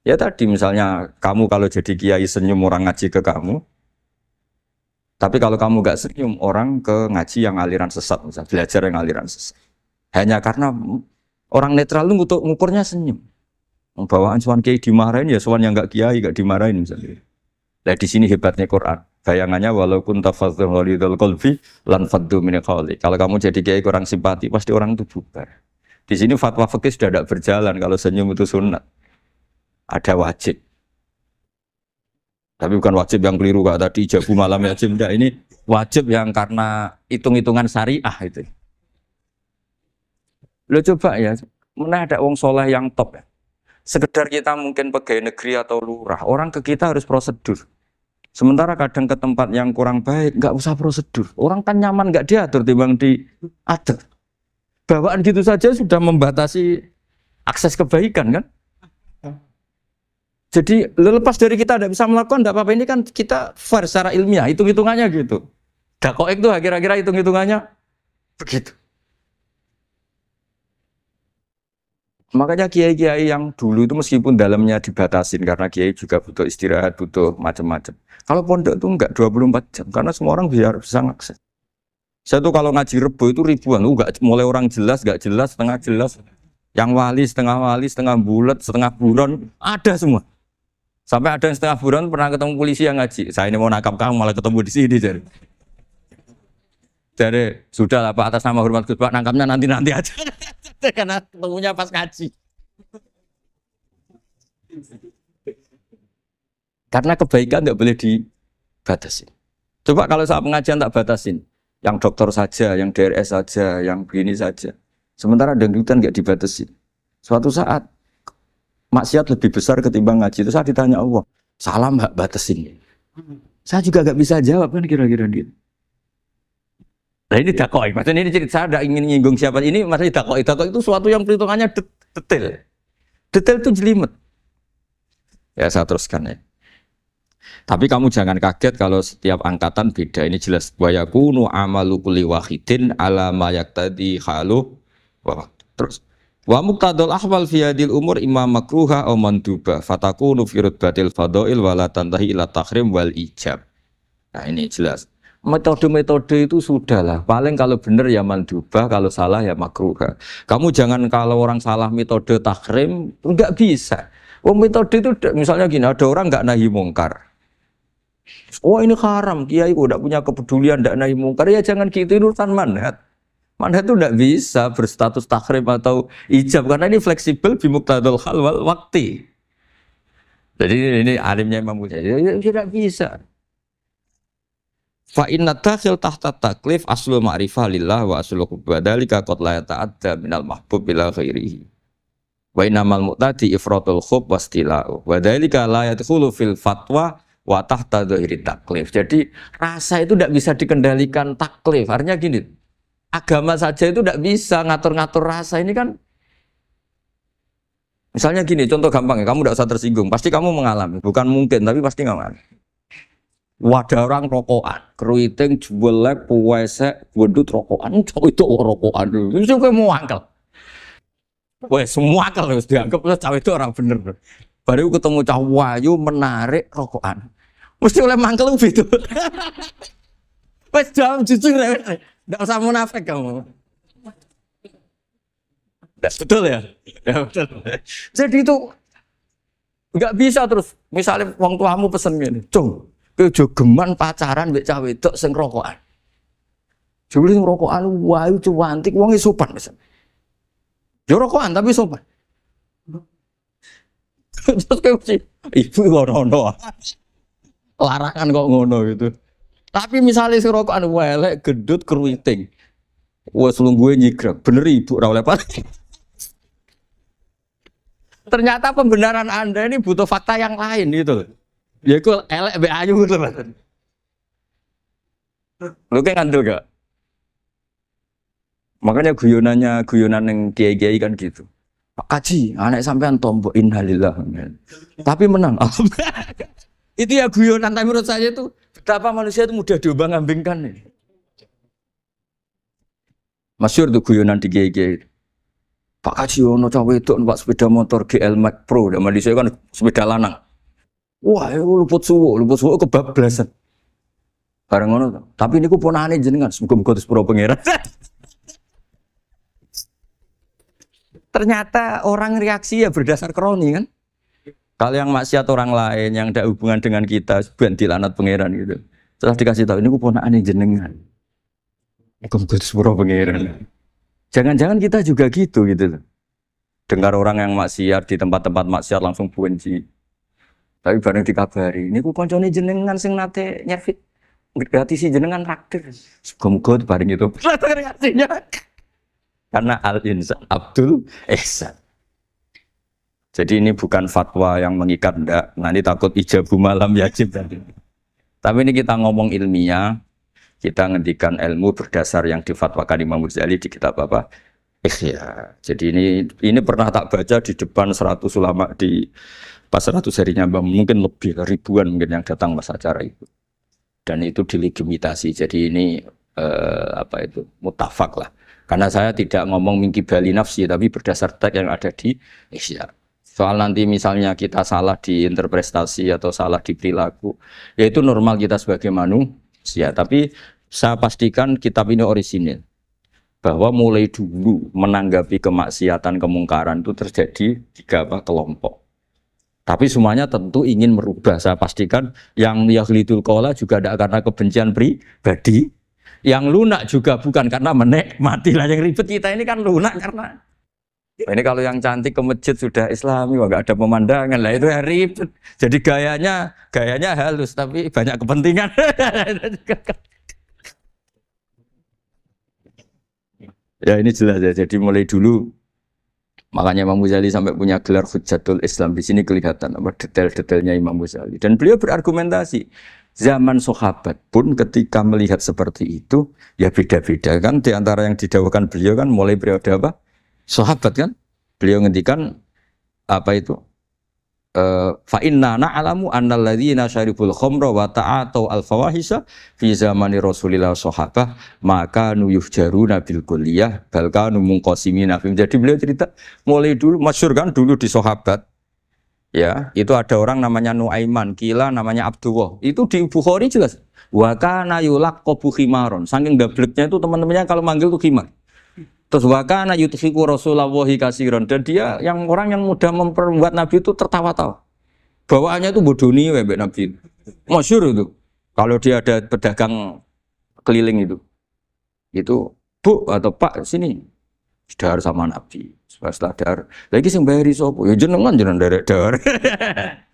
Ya tadi misalnya kamu kalau jadi kiai senyum orang ngaji ke kamu, tapi kalau kamu gak senyum orang ke ngaji yang aliran sesat, misalnya belajar yang aliran sesat. Hanya karena orang netral itu ngukurnya senyum. Bawaan suan kiai dimarahin ya suan yang gak kiai gak dimarahin misalnya. Nah di sini hebatnya Quran. Bayangannya walaupun tafadzul ghalidul qalbi lan faddu min qawli. Kalau kamu jadi kiai kurang simpati pasti orang itu bubar. Di sini fatwa fikih sudah tidak berjalan kalau senyum itu sunat. Ada wajib. Tapi bukan wajib yang keliru kak tadi jabu malam wajib enggak, ini wajib yang karena hitung-hitungan syariah itu. Lo coba ya, mana ada wong soleh yang top ya. Sekedar kita mungkin pegawai negeri atau lurah, orang ke kita harus prosedur. Sementara kadang ke tempat yang kurang baik, nggak usah prosedur. Orang kan nyaman nggak diatur, timbang diatur. Bawaan gitu saja sudah membatasi akses kebaikan kan? Jadi lepas dari kita tidak bisa melakukan, tidak apa-apa. Ini kan kita fair secara ilmiah, hitung-hitungannya gitu. Dakoek itu kira-kira hitung-hitungannya begitu. Makanya kiai-kiai yang dulu itu meskipun dalamnya dibatasin karena kiai juga butuh istirahat, butuh macam-macam. Kalau pondok itu enggak 24 jam karena semua orang bisa mengakses. Saya tuh kalau ngaji Rebo itu ribuan, enggak mulai orang jelas, enggak jelas, setengah jelas, yang wali, setengah bulat, setengah buron, ada semua. Sampai ada yang setengah buron pernah ketemu polisi yang ngaji. Saya ini mau nangkap kamu malah ketemu di sini jadi. Jadi sudah lah Pak atas nama hormat Gus Pak nangkapnya nanti aja. Karena ketemunya pas ngaji. Karena kebaikan nggak boleh dibatasin. Coba kalau saat pengajian tak batasin, yang dokter saja, yang DRS saja, yang begini saja. Sementara dangdutan nggak dibatasin. Suatu saat maksiat lebih besar ketimbang ngaji. Itu saya ditanya Allah, salah mbak batasin. Saya juga nggak bisa jawab kan kira-kira gitu. Nah ini dakoi, maksudnya ini cerita saya tidak ingin nyinggung siapa ini, maksudnya dakoi itu suatu yang perhitungannya detail. Detail itu jelimet. Ya saya teruskan ya. Tapi kamu jangan kaget kalau setiap angkatan beda. Ini jelas wa yakunu amalu kulli wahidin ala ma yaqtadi halu. Terus wa muqtadul ahwal fi hadil umur imam makruha aw manduba fatakunu fi rutbatil fadail wala tantahi ila tahrim wal ijab. Nah ini jelas. Metode-metode itu sudahlah. Paling kalau benar ya mandubah, kalau salah ya makruha. Kamu jangan kalau orang salah metode tahrim enggak bisa. Oh metode itu misalnya gini, ada orang enggak nahi mungkar. Oh ini haram, kiai kok enggak punya kepedulian enggak nahi mungkar. Ya jangan gitu, urusan manhat. Manhat itu enggak bisa berstatus tahrim atau ijab karena ini fleksibel bimuqtadul hal wal waqti. Jadi ini alimnya Imam Ghazali ya, tidak bisa. Fa inna dakhil tahta taklif aslu ma'rifah lillah wa aslu kubadalika qad la yata'adda minal mahbub ila ghairihi wa innamal mu'tadi ifratul khub wastila'u wa dalika la yadkhulu fil fatwa wa tahta dhahiri taklif. Jadi rasa itu tidak bisa dikendalikan taklif. Artinya gini, agama saja itu tidak bisa ngatur-ngatur rasa. Ini kan misalnya gini, contoh gampang ya, kamu tidak usah tersinggung, pasti kamu mengalami, bukan mungkin tapi pasti mengalami. Wadah orang rokokan, keriting, jualek, puwesek, wedut rokokan, itu rokokan dulu. Itu kayak mau angkel. Wah, semua angkel harus dianggap cawe itu orang bener. Baru ketemu cah wayu menarik rokokan, mesti oleh mangkel gitu. Wes jam jujur, tidak usah munafik kamu. Betul ya? Ya betul. Jadi itu nggak bisa terus. Misalnya wong tuamu pesen gini, cung. Jogeman pacaran mbek cah wedok sing rokokan. Jebule sing rokokan wayu cuantik wonge sopan pisan. Yo rokokan tapi sopan. Terus kayak si ibu ngono. Larangan kok ngono gitu. Tapi misalnya sing rokokan welek gedut keriting. Wes lungguhe nyigrek. Bener ibu ora oleh paling. Ternyata pembenaran Anda ini butuh fakta yang lain gitu loh. Ya itu elek be ayu gitu Mas. Lu kayak ngandel gak? Makanya guyonan yang kiai-kiai kan gitu. Pak Kaji, anak sampean tombok innalillah. Tapi menang. Itu ya guyonan, tapi menurut saya itu betapa manusia itu mudah diombang-ambingkan nih. Masyhur tuh guyonan di kiai-kiai. Pak Kaji ono cawe itu numpak sepeda motor GL Max Pro, zaman di kan sepeda lanang. Wah, luput suwo kebablasan. Bareng ngono. Tapi niku ponakane jenengan, muga-muga terus pro pangeran. Ternyata orang reaksi ya berdasar kroni kan. Kalau yang maksiat orang lain yang tidak hubungan dengan kita, ben dilanat pangeran gitu. Setelah dikasih tahu ini ku ponakane jenengan. Muga-muga terus pro pangeran. Jangan-jangan kita juga gitu loh. Dengar orang yang maksiat di tempat-tempat maksiat langsung benci. Tapi bareng dikabari, ini ku koncone jenengan sing nate nyervit. Gratis jenengan traktir. Muga-muga bareng itu. Reaksinya. Karena al-insan Abdul Ihsan. Jadi ini bukan fatwa yang mengikat ndak. Nanti takut ijabu malam yajib tadi. Tapi ini kita ngomong ilmiah. Kita ngendikan ilmu berdasar yang difatwakan Imam Ghazali di kitab apa? Ihya. Jadi ini pernah tak baca di depan 100 ulama di pas 100 harinya mungkin lebih ribuan mungkin yang datang pas acara itu. Dan itu dilegitimasi. Jadi ini mutafak lah. Karena saya tidak ngomong mingki bali nafsi tapi berdasar teks yang ada di Ihya. Soal nanti misalnya kita salah di interpretasi atau salah di perilaku, ya itu normal kita sebagai manusia. Tapi saya pastikan kitab ini orisinil. Bahwa mulai dulu menanggapi kemaksiatan, kemungkaran itu terjadi 3 kelompok. Tapi semuanya tentu ingin merubah. Saya pastikan yang yahlidul qola juga tidak karena kebencian pribadi. Yang lunak juga bukan karena menikmati. Lah yang ribet kita ini kan lunak karena ini kalau yang cantik ke masjid sudah Islami, wah nggak ada pemandangan lah itu yang ribet. Jadi gayanya halus tapi banyak kepentingan. Ya ini jelas ya. Jadi mulai dulu makanya Imam Ghazali sampai punya gelar Hujjatul Islam. Di sini kelihatan apa detail-detailnya Imam Ghazali. Dan beliau berargumentasi. Zaman sahabat pun ketika melihat seperti itu ya beda-beda kan. Di antara yang didawahkan beliau kan mulai periode apa? Sahabat kan, beliau ngendikan apa itu? Fa inna na'lamu annal ladzina syaribul khamra wa ta'atu al fawahisha fi zamani Rasulillah sahabah maka nuyuhjaruna bil kulliyah bal kanu munqasimina. Jadi beliau cerita mulai dulu masyhur kan dulu di sahabat. Ya, itu ada orang namanya Nuaiman, kila namanya Abdullah. Itu di Bukhari jelas. Wa kana yulaqabu khimaron. Saking dableknya itu teman-temannya kalau manggil tuh khimar. Terus wakana yuthiku Rasulullahi kasiron, dan dia yang orang yang mudah memperbuat Nabi itu tertawa-tawa. Bawaannya itu bodoni webek Nabi. Masyhur itu. Kalau dia ada pedagang keliling itu Bu atau Pak sini dahar sama Nabi. Setelah dahar, lagi sing bayari sapa? Ya jenengan derek dahar.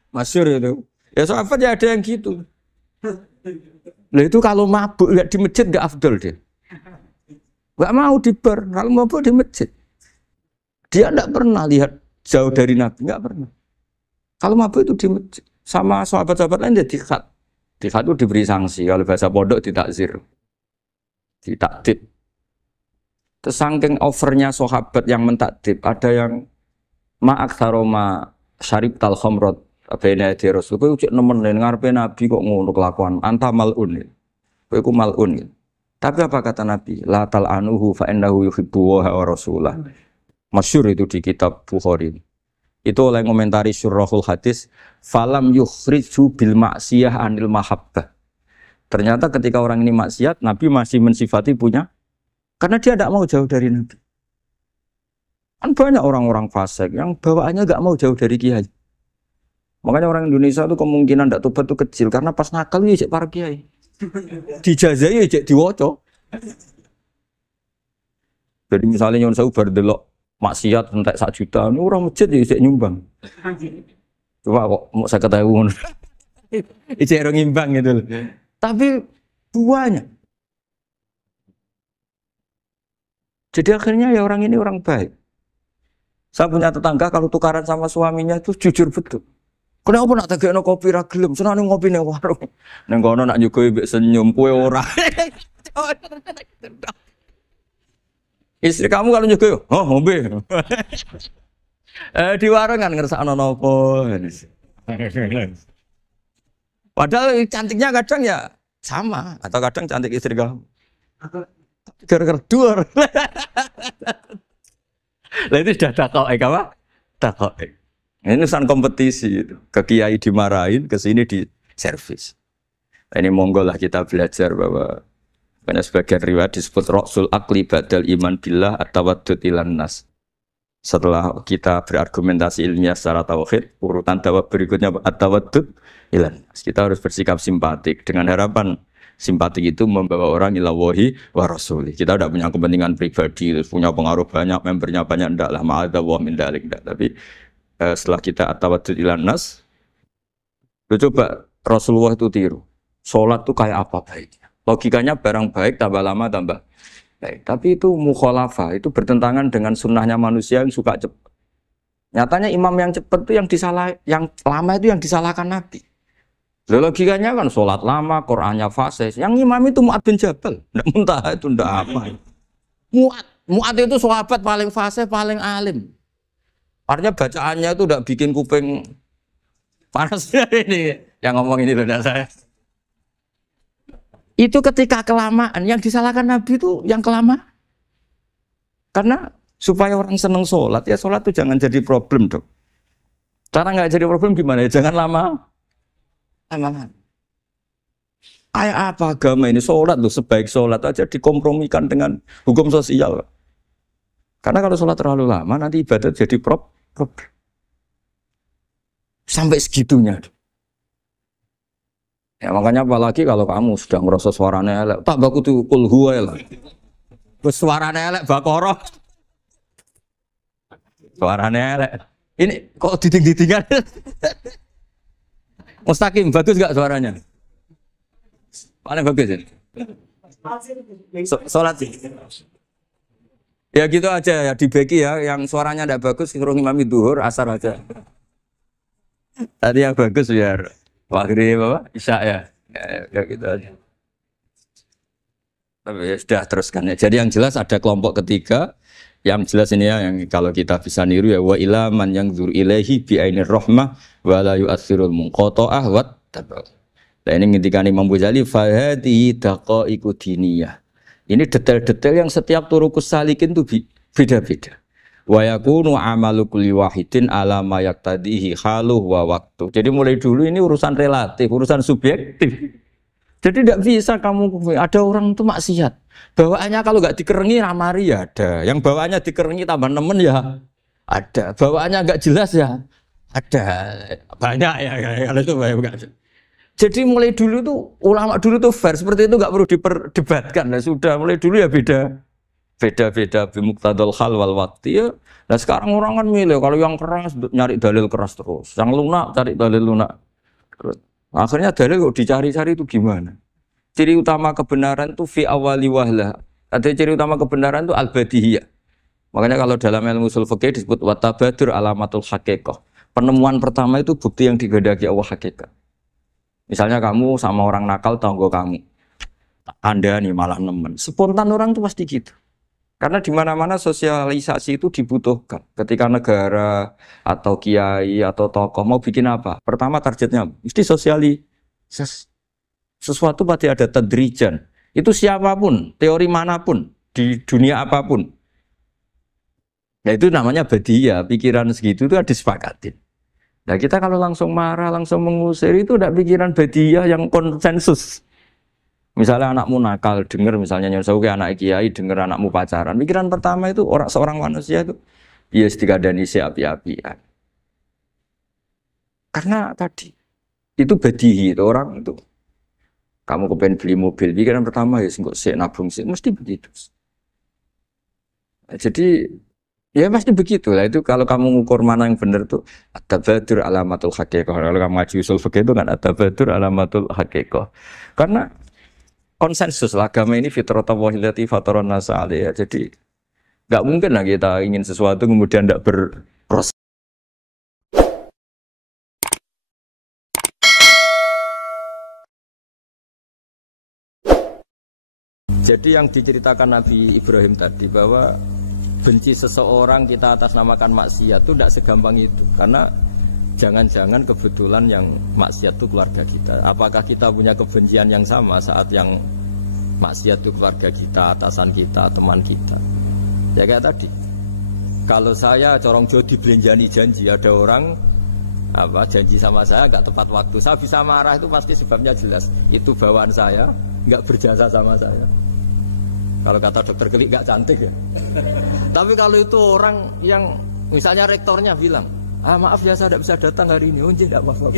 Masyhur itu. Ya sahabat ya ada yang gitu. Lah itu kalau mabuk lihat di masjid enggak afdol dia. Gak mau di bar, kalau mabuk di masjid. Dia tidak pernah lihat jauh dari Nabi, nggak pernah. Kalau mabuk itu di masjid. Sama sahabat-sahabat lain dia dikhat. Dikhat itu diberi sanksi, kalau bahasa pondok ditakzir. Ditakdib. Terus saking overnya sahabat yang mentakdib, ada yang ma'aktsaroma syarib tal khamrat bena di Rasul. Kowe cek nemen ngarepe Nabi kok ngono kelakuan, anta malun. Kowe ku malun. Tapi apa kata Nabi? La tal'anuhu fa innahu yuhibbu wa rasulah. Masyhur itu di kitab Bukhari. Itu oleh komentari Syurahul Hadis, falam yukhriju bil maksiyah anil mahabbah. Ternyata ketika orang ini maksiat, Nabi masih mensifati punya karena dia tidak mau jauh dari Nabi. Kan banyak orang-orang fasik yang bawaannya enggak mau jauh dari kiai. Makanya orang Indonesia itu kemungkinan tidak tobat itu kecil karena pas nakal ya cek para kiai. Dijazai aja diwoco. Jadi misalnya nyon saya bar delok maksiat entek 1 juta, ini orang masjid ya cek nyumbang. Coba kok mau saya ketahui. Ijek orang imbang gitu loh. Tapi buahnya. Jadi akhirnya ya orang ini orang baik. Saya punya tetangga kalau tukaran sama suaminya itu jujur betul. Kenapa nak tegakno kopi ra gelem, senane ngopi ning warung. Ning kono nak nyugoi mbek senyum kowe ora. Istri kamu kalau nyugoi, oh ngombe. Di warung kan ngersakno napa. Padahal cantiknya kadang ya sama atau kadang cantik istri kamu. Gara-gara dua. Lah itu sudah takoek apa? Takoek. Ini urusan kompetisi itu. Ke kiai dimarahin, ke sini di servis. Ini monggo lah kita belajar bahwa karena sebagian riwayat disebut Rasul Akli Badal Iman Billah At-Tawaddud Ilan Nas. Setelah kita berargumentasi ilmiah secara tauhid, urutan dakwah berikutnya At-Tawaddud Ilan Nas. Kita harus bersikap simpatik dengan harapan simpatik itu membawa orang ila wahi wa rasuli. Kita tidak punya kepentingan pribadi, punya pengaruh banyak, membernya banyak, tidak lah ma'adha wa min dalik. Tapi setelah kita At-Tawaddud Ilan Nas, coba Rasulullah itu tiru. Sholat itu kayak apa baiknya? Logikanya barang baik tambah lama tambah baik. Tapi itu mukhalafah, itu bertentangan dengan sunnahnya manusia yang suka cepat. Nyatanya imam yang cepat itu yang lama itu yang disalahkan Nabi. Logikanya kan sholat lama, Qur'annya fasih. Yang imam itu Mu'ad bin Jabal. Nggak muntah itu ndak apa. Mu'ad itu sahabat paling fasih, paling alim. Artinya bacaannya itu ndak bikin kuping panas ini. Yang ngomong ini loh saya. Itu ketika kelamaan, yang disalahkan Nabi itu yang kelamaan. Karena supaya orang seneng sholat, ya sholat itu jangan jadi problem dong. Cara nggak jadi problem gimana ya? Jangan lama. Kayak apa agama ini? Sholat loh, sebaik sholat aja dikompromikan dengan hukum sosial. Karena kalau sholat terlalu lama, nanti ibadat jadi problem. Sampai segitunya. Ya makanya apalagi kalau kamu sudah ngerasa suaranya elek, tak baku tuh kul huwa lah. Terus suaranya elek Baqarah. Suaranya elek. Ini kok diding-didingan? Mustaqim bagus gak suaranya? Paling bagus ini. Salat sih. Ya gitu aja ya dibagi ya, yang suaranya tidak bagus suruh imami duhur asar aja. Tadi yang bagus biar maghrib apa? Isya ya. Ya gitu aja. Tapi ya sudah teruskan ya. Jadi yang jelas ada kelompok ketiga. Yang jelas ini ya yang kalau kita bisa niru ya wa ila man yang zur ilaihi bi ainir rahmah wa la yu'athirul munqata'ah wa tabaq. Nah ini ngintikan Imam Ghazali fa hadhihi daqaiqu diniyah. Ini detail-detail yang setiap turukus salikin itu beda-beda. Wa yakunu amalu kulli wahidin ala ma yaqtadihi haluh wa waktu. Jadi mulai dulu ini urusan relatif, urusan subjektif. Jadi tidak bisa kamu ada orang itu maksiat. Bawaannya kalau nggak dikerengi ramari ya ada. Yang bawaannya dikerengi tambah nemen ya ada. Bawaannya nggak jelas ya ada. Banyak ya kalau itu banyak. Jadi mulai dulu tuh ulama dulu tuh fair seperti itu nggak perlu diperdebatkan. Nah, sudah mulai dulu ya beda bimuqtadal hal wal waqti ya. Nah sekarang orang kan milih kalau yang keras nyari dalil keras terus, yang lunak cari dalil lunak terus. Akhirnya dalil kok dicari-cari itu gimana? Ciri utama kebenaran itu fi awali wahlah. Ada ciri utama kebenaran itu al-badihiyah. Makanya kalau dalam ilmu ushul fikih disebut watabadur alamatul haqiqah. Penemuan pertama itu bukti yang digandaki Allah hakikat. Misalnya kamu sama orang nakal tanggo kamu. Anda nih malah nemen. Spontan orang itu pasti gitu. Karena di mana-mana sosialisasi itu dibutuhkan. Ketika negara atau kiai atau tokoh mau bikin apa? Pertama targetnya mesti sosialisasi. Sesuatu pasti ada tadrijan. Itu siapapun, teori manapun, di dunia apapun. Ya itu namanya badiyah. Pikiran segitu itu disepakatin. Nah kita kalau langsung marah, langsung mengusir itu udah pikiran badiyah yang konsensus. Misalnya anakmu nakal, dengar misalnya nyuruh ke anak kiai, dengar anakmu pacaran. Pikiran pertama itu seorang manusia itu bias dikadani si api-apian. Karena tadi itu badihi itu orang itu. Kamu kepengen beli mobil, pikiran pertama ya nggak sih nabung sih, mesti begitu. Nah, jadi ya pasti begitu lah itu kalau kamu ngukur mana yang benar tuh at-tabadur alamatul haqiqah. Kalau kamu ngaji usul fikih itu kan at-tabadur alamatul haqiqah. Karena konsensus lah agama ini fitratallahi allati fataran nas 'alaiha. Jadi enggak mungkin lah kita ingin sesuatu kemudian tidak berproses. Jadi yang diceritakan Nabi Ibrahim tadi bahwa benci seseorang kita atasnamakan maksiat itu tidak segampang itu. Karena jangan-jangan kebetulan yang maksiat itu keluarga kita. Apakah kita punya kebencian yang sama saat yang maksiat itu keluarga kita, atasan kita, teman kita? Ya kayak tadi. Kalau saya corong jodi belenjani janji, ada orang janji sama saya nggak tepat waktu, saya bisa marah, itu pasti sebabnya jelas. Itu bawaan saya nggak berjasa sama saya. Kalau kata dokter Geli nggak cantik ya. Tapi kalau itu orang yang misalnya rektornya bilang, maaf ya saya tidak bisa datang hari ini, tidak apa-apa.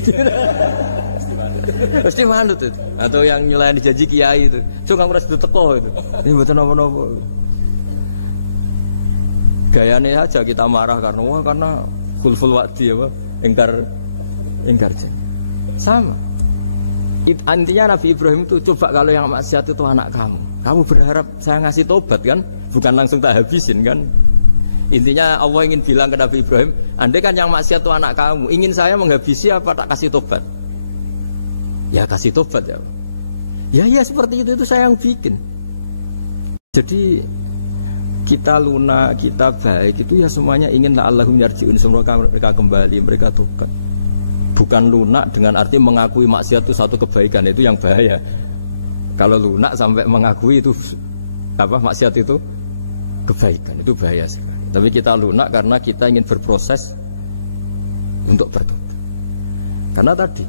Pasti manut itu. Atau yang nyulayan janji kiai itu, kamu harus teko itu. Ini betul apa-apa. Gayanya aja kita marah karena full wadi apa ingkar sama. Intinya Nabi Ibrahim itu, coba kalau yang maksiat itu anak kamu berharap saya ngasih tobat kan, bukan langsung tak habisin kan. Intinya Allah ingin bilang ke Nabi Ibrahim, andai kan yang maksiat itu anak kamu, ingin saya menghabisi apa tak kasih tobat? Ya kasih tobat ya. Ya seperti itu saya yang bikin. Jadi kita lunak, kita baik itu ya semuanya ingin la'allahum yarji'un, semoga mereka kembali, mereka tobat. Bukan lunak dengan arti mengakui maksiat itu satu kebaikan, itu yang bahaya. Kalau lunak sampai mengakui itu maksiat itu kebaikan, itu bahaya sekali. Tapi kita lunak karena kita ingin berproses untuk bertobat. Karena tadi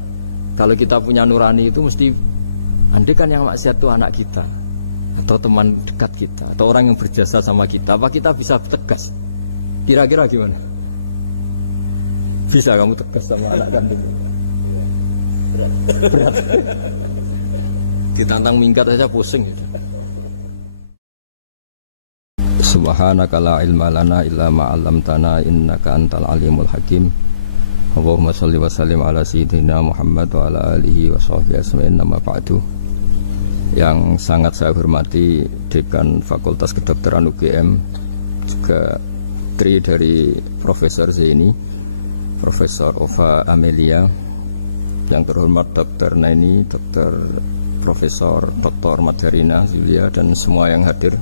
kalau kita punya nurani itu mesti, andai kan yang maksiat itu anak kita atau teman dekat kita atau orang yang berjasa sama kita, apa kita bisa tegas? Kira-kira gimana? Bisa kamu tegas sama anak kandung? Berat. Ditantang minggat aja pusing gitu. Subhanaka la ilma lana illa ma 'allamtana innaka antal alimul hakim. Allahumma shalli wa sallim ala sayyidina Muhammad wa ala alihi wa sahbihi ajma'in. Amma ba'du. Yang sangat saya hormati Dekan Fakultas Kedokteran UGM, juga tri dari Profesor Zaini, Profesor Ova Amelia, yang terhormat Dr. Naini, Dr. Profesor Dr. Madharina Zulia, dan semua yang hadir,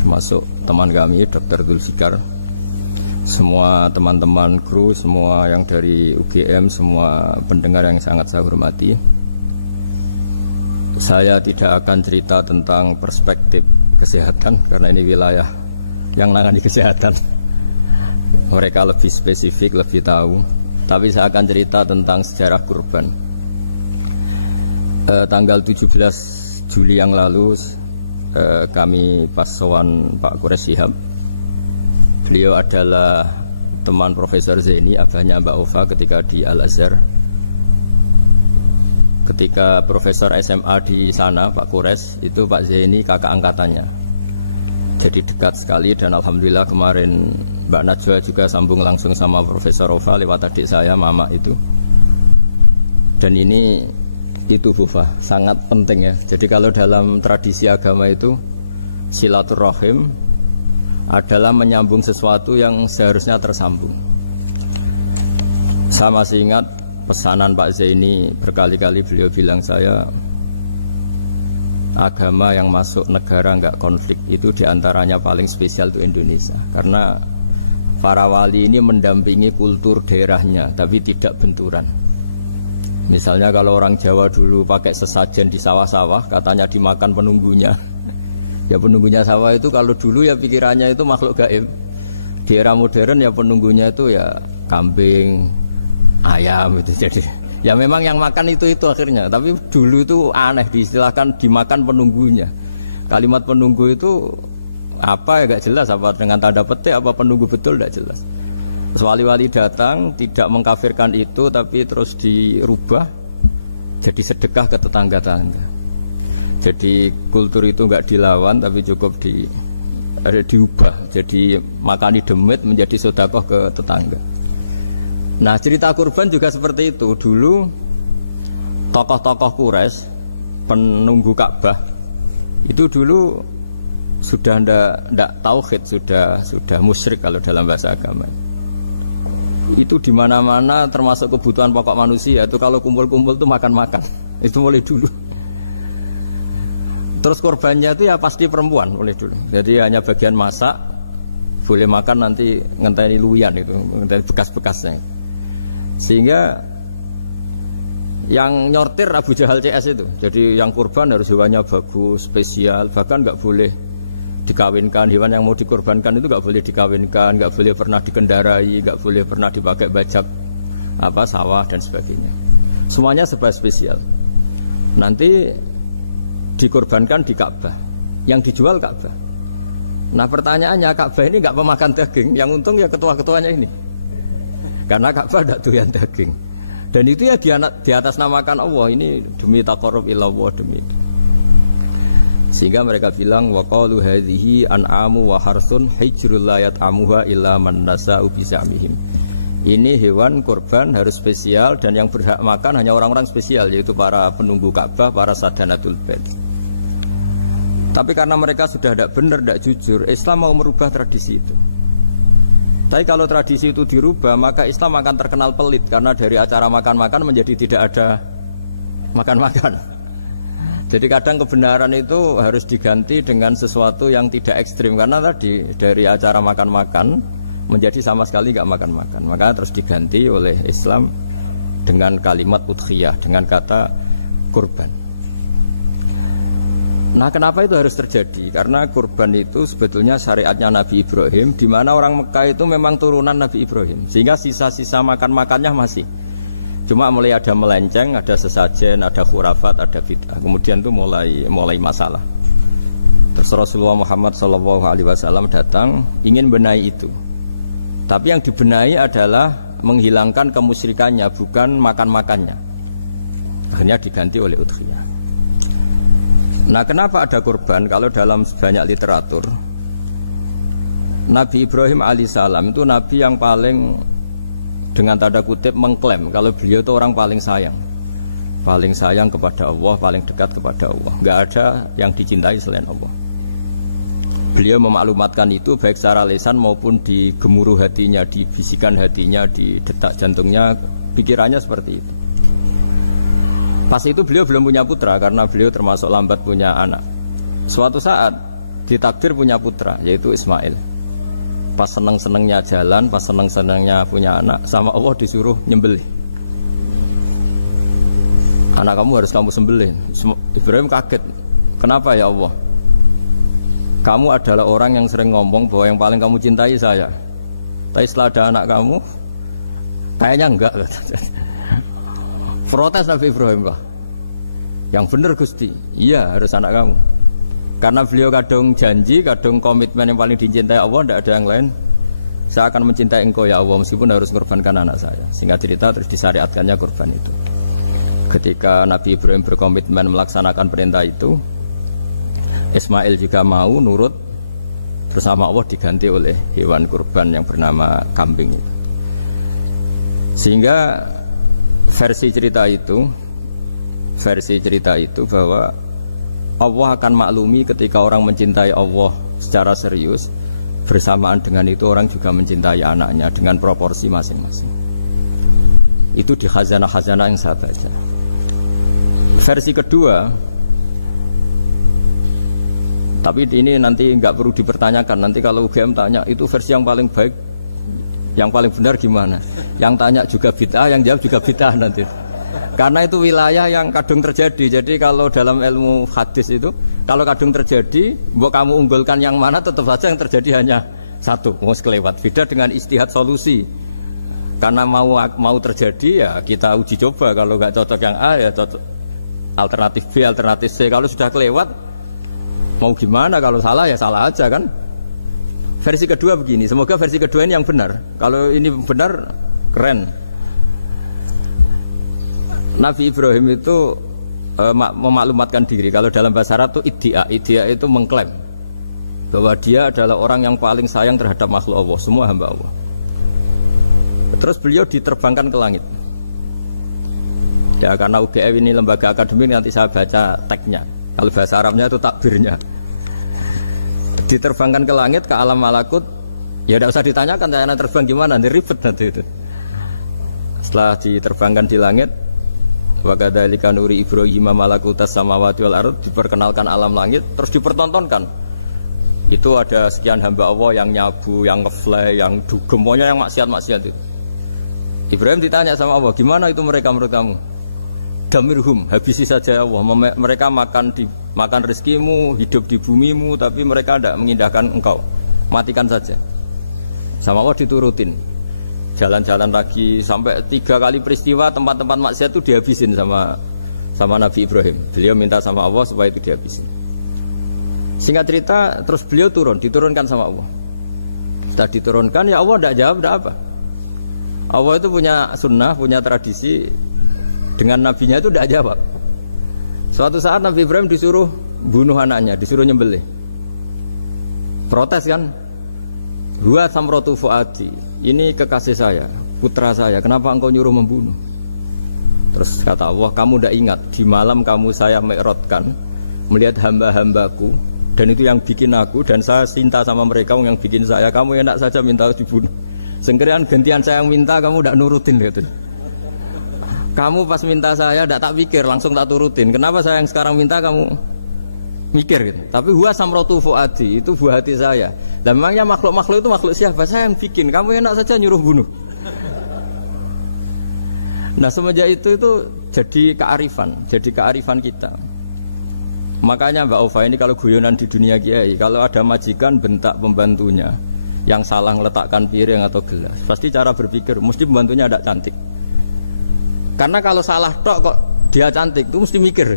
termasuk teman kami Dr. Zulfikar, semua teman-teman kru, semua yang dari UGM, semua pendengar yang sangat saya hormati. Saya tidak akan cerita tentang perspektif kesehatan karena ini wilayah yang nangani kesehatan. Mereka lebih spesifik, lebih tahu. Tapi saya akan cerita tentang sejarah kurban. Tanggal 17 Juli yang lalu kami pas sowan Pak Quraish Shihab. Beliau adalah teman Profesor Zaini, abahnya Mbak Ova ketika di Al-Azhar. Ketika Profesor SMA di sana, Pak Quraish, itu Pak Zaini kakak angkatannya. Jadi dekat sekali, dan alhamdulillah kemarin Mbak Najwa juga sambung langsung sama Profesor Ova lewat adik saya, Mama itu. Dan ini itu Bufa, sangat penting ya. Jadi kalau dalam tradisi agama itu silaturahim adalah menyambung sesuatu yang seharusnya tersambung. Saya masih ingat pesanan Pak Zaini, berkali-kali beliau bilang saya, agama yang masuk negara nggak konflik itu diantaranya paling spesial itu Indonesia, karena para wali ini mendampingi kultur daerahnya tapi tidak benturan. Misalnya kalau orang Jawa dulu pakai sesajen di sawah-sawah, katanya dimakan penunggunya. Ya penunggunya sawah itu kalau dulu ya pikirannya itu makhluk gaib. Di era modern ya penunggunya itu ya kambing, ayam itu. Jadi ya memang yang makan itu akhirnya. Tapi dulu itu aneh, diistilahkan dimakan penunggunya. Kalimat penunggu itu apa ya gak jelas, apa dengan tanda petik, apa penunggu betul gak jelas. Terus wali-wali datang tidak mengkafirkan itu, tapi terus dirubah jadi sedekah ke tetangga-tetangga. Jadi kultur itu nggak dilawan, tapi cukup diubah. Jadi makani demit menjadi sedekah ke tetangga. Nah cerita kurban juga seperti itu. Dulu tokoh-tokoh Quraisy, penunggu Ka'bah, itu dulu sudah ndak tauhid, sudah musyrik kalau dalam bahasa agama. Itu di mana-mana termasuk kebutuhan pokok manusia. Itu kalau kumpul-kumpul tuh makan-makan. Itu mulai dulu. Terus korbannya itu ya pasti perempuan mulai dulu. Jadi hanya bagian masak, boleh makan nanti ngenteni luyan itu, ngenteni bekas-bekasnya. Sehingga yang nyortir Abu Jahal CS itu. Jadi yang kurban harus hewannya bagus, spesial, bahkan nggak boleh dikawinkan, hewan yang mau dikorbankan itu nggak boleh dikawinkan, nggak boleh pernah dikendarai, nggak boleh pernah dipakai bajak sawah dan sebagainya. Semuanya serba spesial. Nanti dikorbankan di Ka'bah, yang dijual Ka'bah. Nah pertanyaannya, Ka'bah ini nggak pemakan daging, yang untung ya ketua-ketuanya ini, karena Ka'bah tidak doyan daging. Dan itu ya di atas namakan Allah, ini demi taqarrub ilallah, demi. Sehingga mereka bilang waqalu hadhihi an'amu wa harsun hijrul la yat'amuha illa man nasa'u bisamihim. Ini hewan kurban harus spesial dan yang berhak makan hanya orang-orang spesial, yaitu para penunggu Ka'bah, para sadanatul bait. Tapi karena mereka sudah tidak benar, tidak jujur, Islam mau merubah tradisi itu. Tapi kalau tradisi itu dirubah, maka Islam akan terkenal pelit, karena dari acara makan-makan menjadi tidak ada makan-makan. Jadi kadang kebenaran itu harus diganti dengan sesuatu yang tidak ekstrim, karena tadi dari acara makan-makan menjadi sama sekali nggak makan-makan. Maka terus diganti oleh Islam dengan kalimat udhiyah, dengan kata kurban. Nah, kenapa itu harus terjadi? Karena kurban itu sebetulnya syariatnya Nabi Ibrahim, di mana orang Mekah itu memang turunan Nabi Ibrahim, sehingga sisa-sisa makan-makannya masih. Cuma mulai ada melenceng, ada sesajen, ada khurafat, ada bid'ah. Kemudian itu mulai masalah. Terus Rasulullah Muhammad SAW datang ingin benahi itu. Tapi yang dibenahi adalah menghilangkan kemusyrikannya, bukan makan-makannya. Akhirnya diganti oleh udhiyah. Nah, kenapa ada kurban? Kalau dalam banyak literatur, Nabi Ibrahim alaihissalam itu nabi yang paling, dengan tanda kutip, mengklaim kalau beliau itu orang paling sayang kepada Allah, paling dekat kepada Allah. Nggak ada yang dicintai selain Allah. Beliau memaklumatkan itu baik secara lisan maupun di gemuruh hatinya, di bisikan hatinya, di detak jantungnya, pikirannya seperti itu. Pas itu beliau belum punya putra karena beliau termasuk lambat punya anak. Suatu saat ditakdir punya putra, yaitu Ismail. Pas seneng-senengnya jalan, pas seneng-senengnya punya anak, sama Allah disuruh nyembelih. Anak kamu harus kamu sembelih. Ibrahim kaget. Kenapa ya Allah? Kamu adalah orang yang sering ngomong bahwa yang paling kamu cintai saya. Tapi setelah ada anak kamu, kayaknya enggak. Protes Nabi Ibrahim, Pak. Yang benar Gusti, iya harus anak kamu. Karena beliau kadung janji, kadung komitmen yang paling dicintai Allah, tidak ada yang lain. Saya akan mencintai engkau ya Allah, meskipun harus mengorbankan anak saya. Sehingga cerita terus disyariatkannya kurban itu. Ketika Nabi Ibrahim berkomitmen melaksanakan perintah itu, Ismail juga mau nurut, terus sama Allah diganti oleh hewan kurban yang bernama kambing itu. Sehingga versi cerita itu bahwa Allah akan maklumi ketika orang mencintai Allah secara serius, bersamaan dengan itu orang juga mencintai anaknya dengan proporsi masing-masing. Itu di khazanah-khazanah yang saya baca. Versi kedua, tapi ini nanti nggak perlu dipertanyakan. Nanti kalau UGM tanya itu versi yang paling baik, yang paling benar gimana? Yang tanya juga bid'ah, yang jawab juga bid'ah nanti. Karena itu wilayah yang kadung terjadi. Jadi kalau dalam ilmu hadis itu, kalau kadung terjadi, buat kamu unggulkan yang mana, tetap saja yang terjadi hanya satu, mau kelewat. Beda dengan istihad solusi. Karena mau terjadi ya kita uji coba. Kalau nggak cocok yang A ya cocok alternatif B, alternatif C. Kalau sudah kelewat, mau gimana? Kalau salah ya salah aja kan. Versi kedua begini. Semoga versi kedua ini yang benar. Kalau ini benar, keren. Nabi Ibrahim itu memaklumatkan diri. Kalau dalam bahasa Arab itu iddia itu mengklaim bahwa dia adalah orang yang paling sayang terhadap makhluk Allah, semua hamba Allah. Terus beliau diterbangkan ke langit. Ya karena UGM ini lembaga akademik, nanti saya baca teksnya. Kalau bahasa Arabnya itu takbirnya. Diterbangkan ke langit, ke alam malakut. Ya tidak usah ditanyakan cara terbang gimana, nanti ribet nanti itu. Setelah diterbangkan di langit, wa kadzalika nuri Ibrahim malakutas samawati wal ardh, diperkenalkan alam langit, terus dipertontonkan. Itu ada sekian hamba Allah yang nyabu, yang ngefly, yang dugem, pokoknya yang maksiat-maksiat itu. Ibrahim ditanya sama Allah, gimana itu mereka menurut kamu? Damirhum, habisi saja Allah. Mereka makan di makan rezekimu, hidup di bumimu, tapi mereka tidak mengindahkan engkau. Matikan saja. Sama Allah diturutin. Jalan-jalan lagi sampai 3 kali peristiwa tempat-tempat maksiat itu dihabisin sama Nabi Ibrahim. Beliau minta sama Allah supaya itu dihabisin. Singkat cerita, terus beliau diturunkan sama Allah. Setelah diturunkan, ya Allah tidak jawab, tidak apa. Allah itu punya sunnah, punya tradisi. Dengan nabinya itu tidak jawab. Suatu saat Nabi Ibrahim disuruh bunuh anaknya, disuruh nyembelih. Protes kan? Huwa samratu fuadi. Ini kekasih saya, putra saya. Kenapa engkau nyuruh membunuh? Terus kata Allah, kamu tidak ingat di malam kamu saya mi'rajkan melihat hamba-hambaku, dan itu yang bikin aku, dan saya cinta sama mereka yang bikin saya. Kamu enak saja minta dibunuh. Sengkerian gantian saya yang minta, kamu tidak nurutin gitu. Kamu pas minta saya tidak tak pikir, langsung tak turutin. Kenapa saya yang sekarang minta kamu mikir gitu. Tapi huwa samratu fuadi, itu buah hati saya. Dan memangnya makhluk-makhluk itu makhluk siapa? Saya yang bikin. Kamu enak saja nyuruh bunuh. Nah semenjak itu jadi kearifan kita. Makanya Mbak Ova ini kalau guyonan di dunia kiai, kalau ada majikan bentak pembantunya yang salah meletakkan piring atau gelas, pasti cara berpikir mesti pembantunya ada cantik. Karena kalau salah tok kok dia cantik, itu mesti mikir.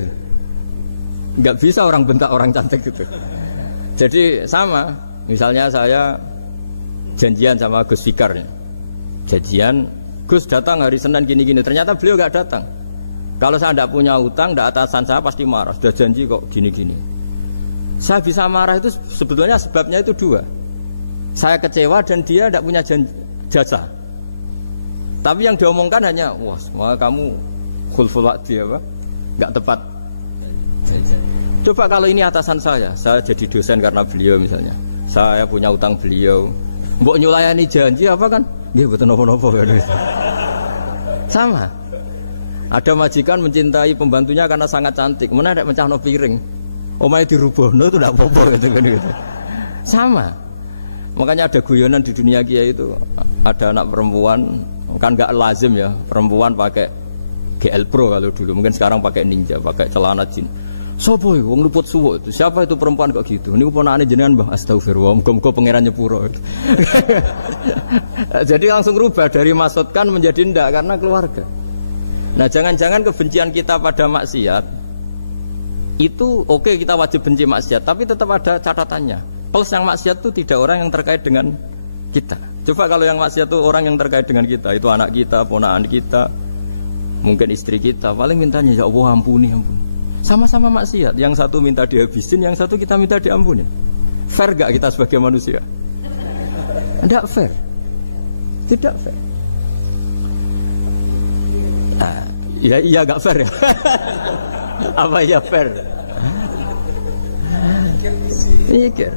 Nggak bisa orang bentak orang cantik gitu. Jadi sama, misalnya saya janjian sama Gus Fikar, janjian Gus datang hari Senin gini-gini, ternyata beliau nggak datang. Kalau saya tidak punya utang, tidak atasan saya pasti marah. Sudah janji kok gini-gini. Saya bisa marah itu sebetulnya sebabnya itu 2. Saya kecewa dan dia tidak punya jasa. Tapi yang diomongkan hanya, wah, semua kamu khulful wa'di apa? Nggak tepat. Coba kalau ini atasan saya jadi dosen karena beliau misalnya. Saya punya utang beliau. Mbok nyulayani janji apa kan? Nggih mboten napa-napa. Sama. Ada majikan mencintai pembantunya karena sangat cantik, mana ada mencahno piring. Omahe dirubahno itu tidak apa-apa gitu. Sama. Makanya ada guyonan di dunia kiai itu, ada anak perempuan kan nggak lazim ya, perempuan pakai GL Pro kalau dulu, mungkin sekarang pakai Ninja, pakai celana jin. Sopo wong luput suwuk itu. Siapa itu perempuan kok gitu? Niku ponakane jenengan Mbah. Astagfirullah, muga-muga pangeran nyepuro. Jadi langsung rubah dari maksudkan menjadi ndak karena keluarga. Nah, jangan-jangan kebencian kita pada maksiat itu oke, kita wajib benci maksiat, tapi tetap ada catatannya. Plus yang maksiat itu tidak orang yang terkait dengan kita. Coba kalau yang maksiat itu orang yang terkait dengan kita, itu anak kita, ponakan kita, mungkin istri kita, paling mintanya ya Allah ampuni. Sama-sama maksiat, yang satu minta dihabisin, yang satu kita minta diampuni. Fair gak kita sebagai manusia? Tidak fair. Tidak fair. Nah, iya gak fair ya? Apa ya fair? Mikir.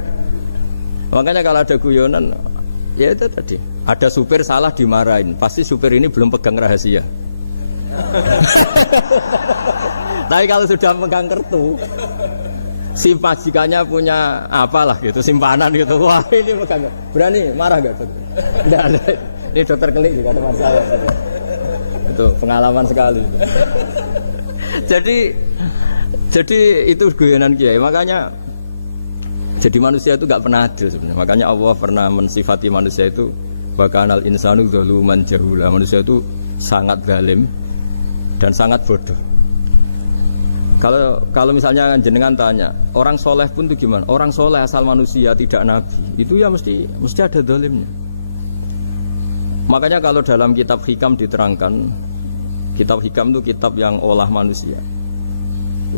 Makanya kalau ada guyonan, ya itu tadi. Ada supir salah dimarahin, pasti supir ini belum pegang rahasia. Tapi kalau sudah pegang kartu, si majikannya punya apalah gitu, simpanan gitu. Wah ini pegang, berani marah gak tuh? Tidak ada. Ini dokter klinik juga teman saya. Itu pengalaman sekali. Jadi itu guyonan kiai. Makanya jadi manusia itu gak pernah adil sebenarnya. Makanya Allah pernah mensifati manusia itu bakanal insanu zaluman jahula. Manusia itu sangat zalim dan sangat bodoh. Kalau misalnya jenengan tanya, orang soleh pun itu gimana? Orang soleh asal manusia tidak nabi, itu ya mesti ada zalimnya. Makanya kalau dalam kitab hikam diterangkan, kitab hikam itu kitab yang olah manusia.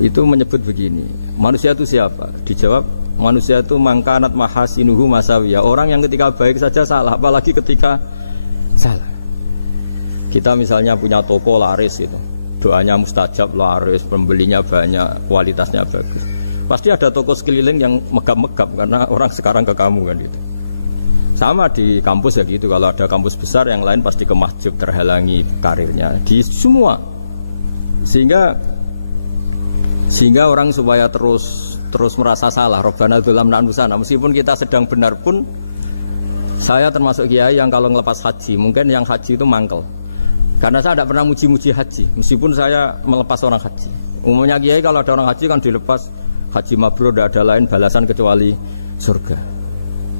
Itu menyebut begini, manusia itu siapa? Dijawab, manusia itu mangkanat mahasinuhu masawiyah. Orang yang ketika baik saja salah, apalagi ketika salah. Kita misalnya punya toko laris gitu, doanya mustajab, laris, pembelinya banyak, kualitasnya bagus. Pasti ada toko sekeliling yang megap-megap karena orang sekarang ke kamu kan gitu. Sama di kampus ya gitu, kalau ada kampus besar yang lain pasti ke masjid, terhalangi karirnya di semua. Sehingga orang supaya terus merasa salah, Rabbana dzalamna anfusana, meskipun kita sedang benar pun. Saya termasuk kiai yang kalau ngelepas haji, mungkin yang haji itu mangkel. Karena saya tidak pernah muji-muji haji, meskipun saya melepas orang haji. Umumnya kiai kalau ada orang haji kan dilepas, Haji mabrur tidak ada lain balasan kecuali surga.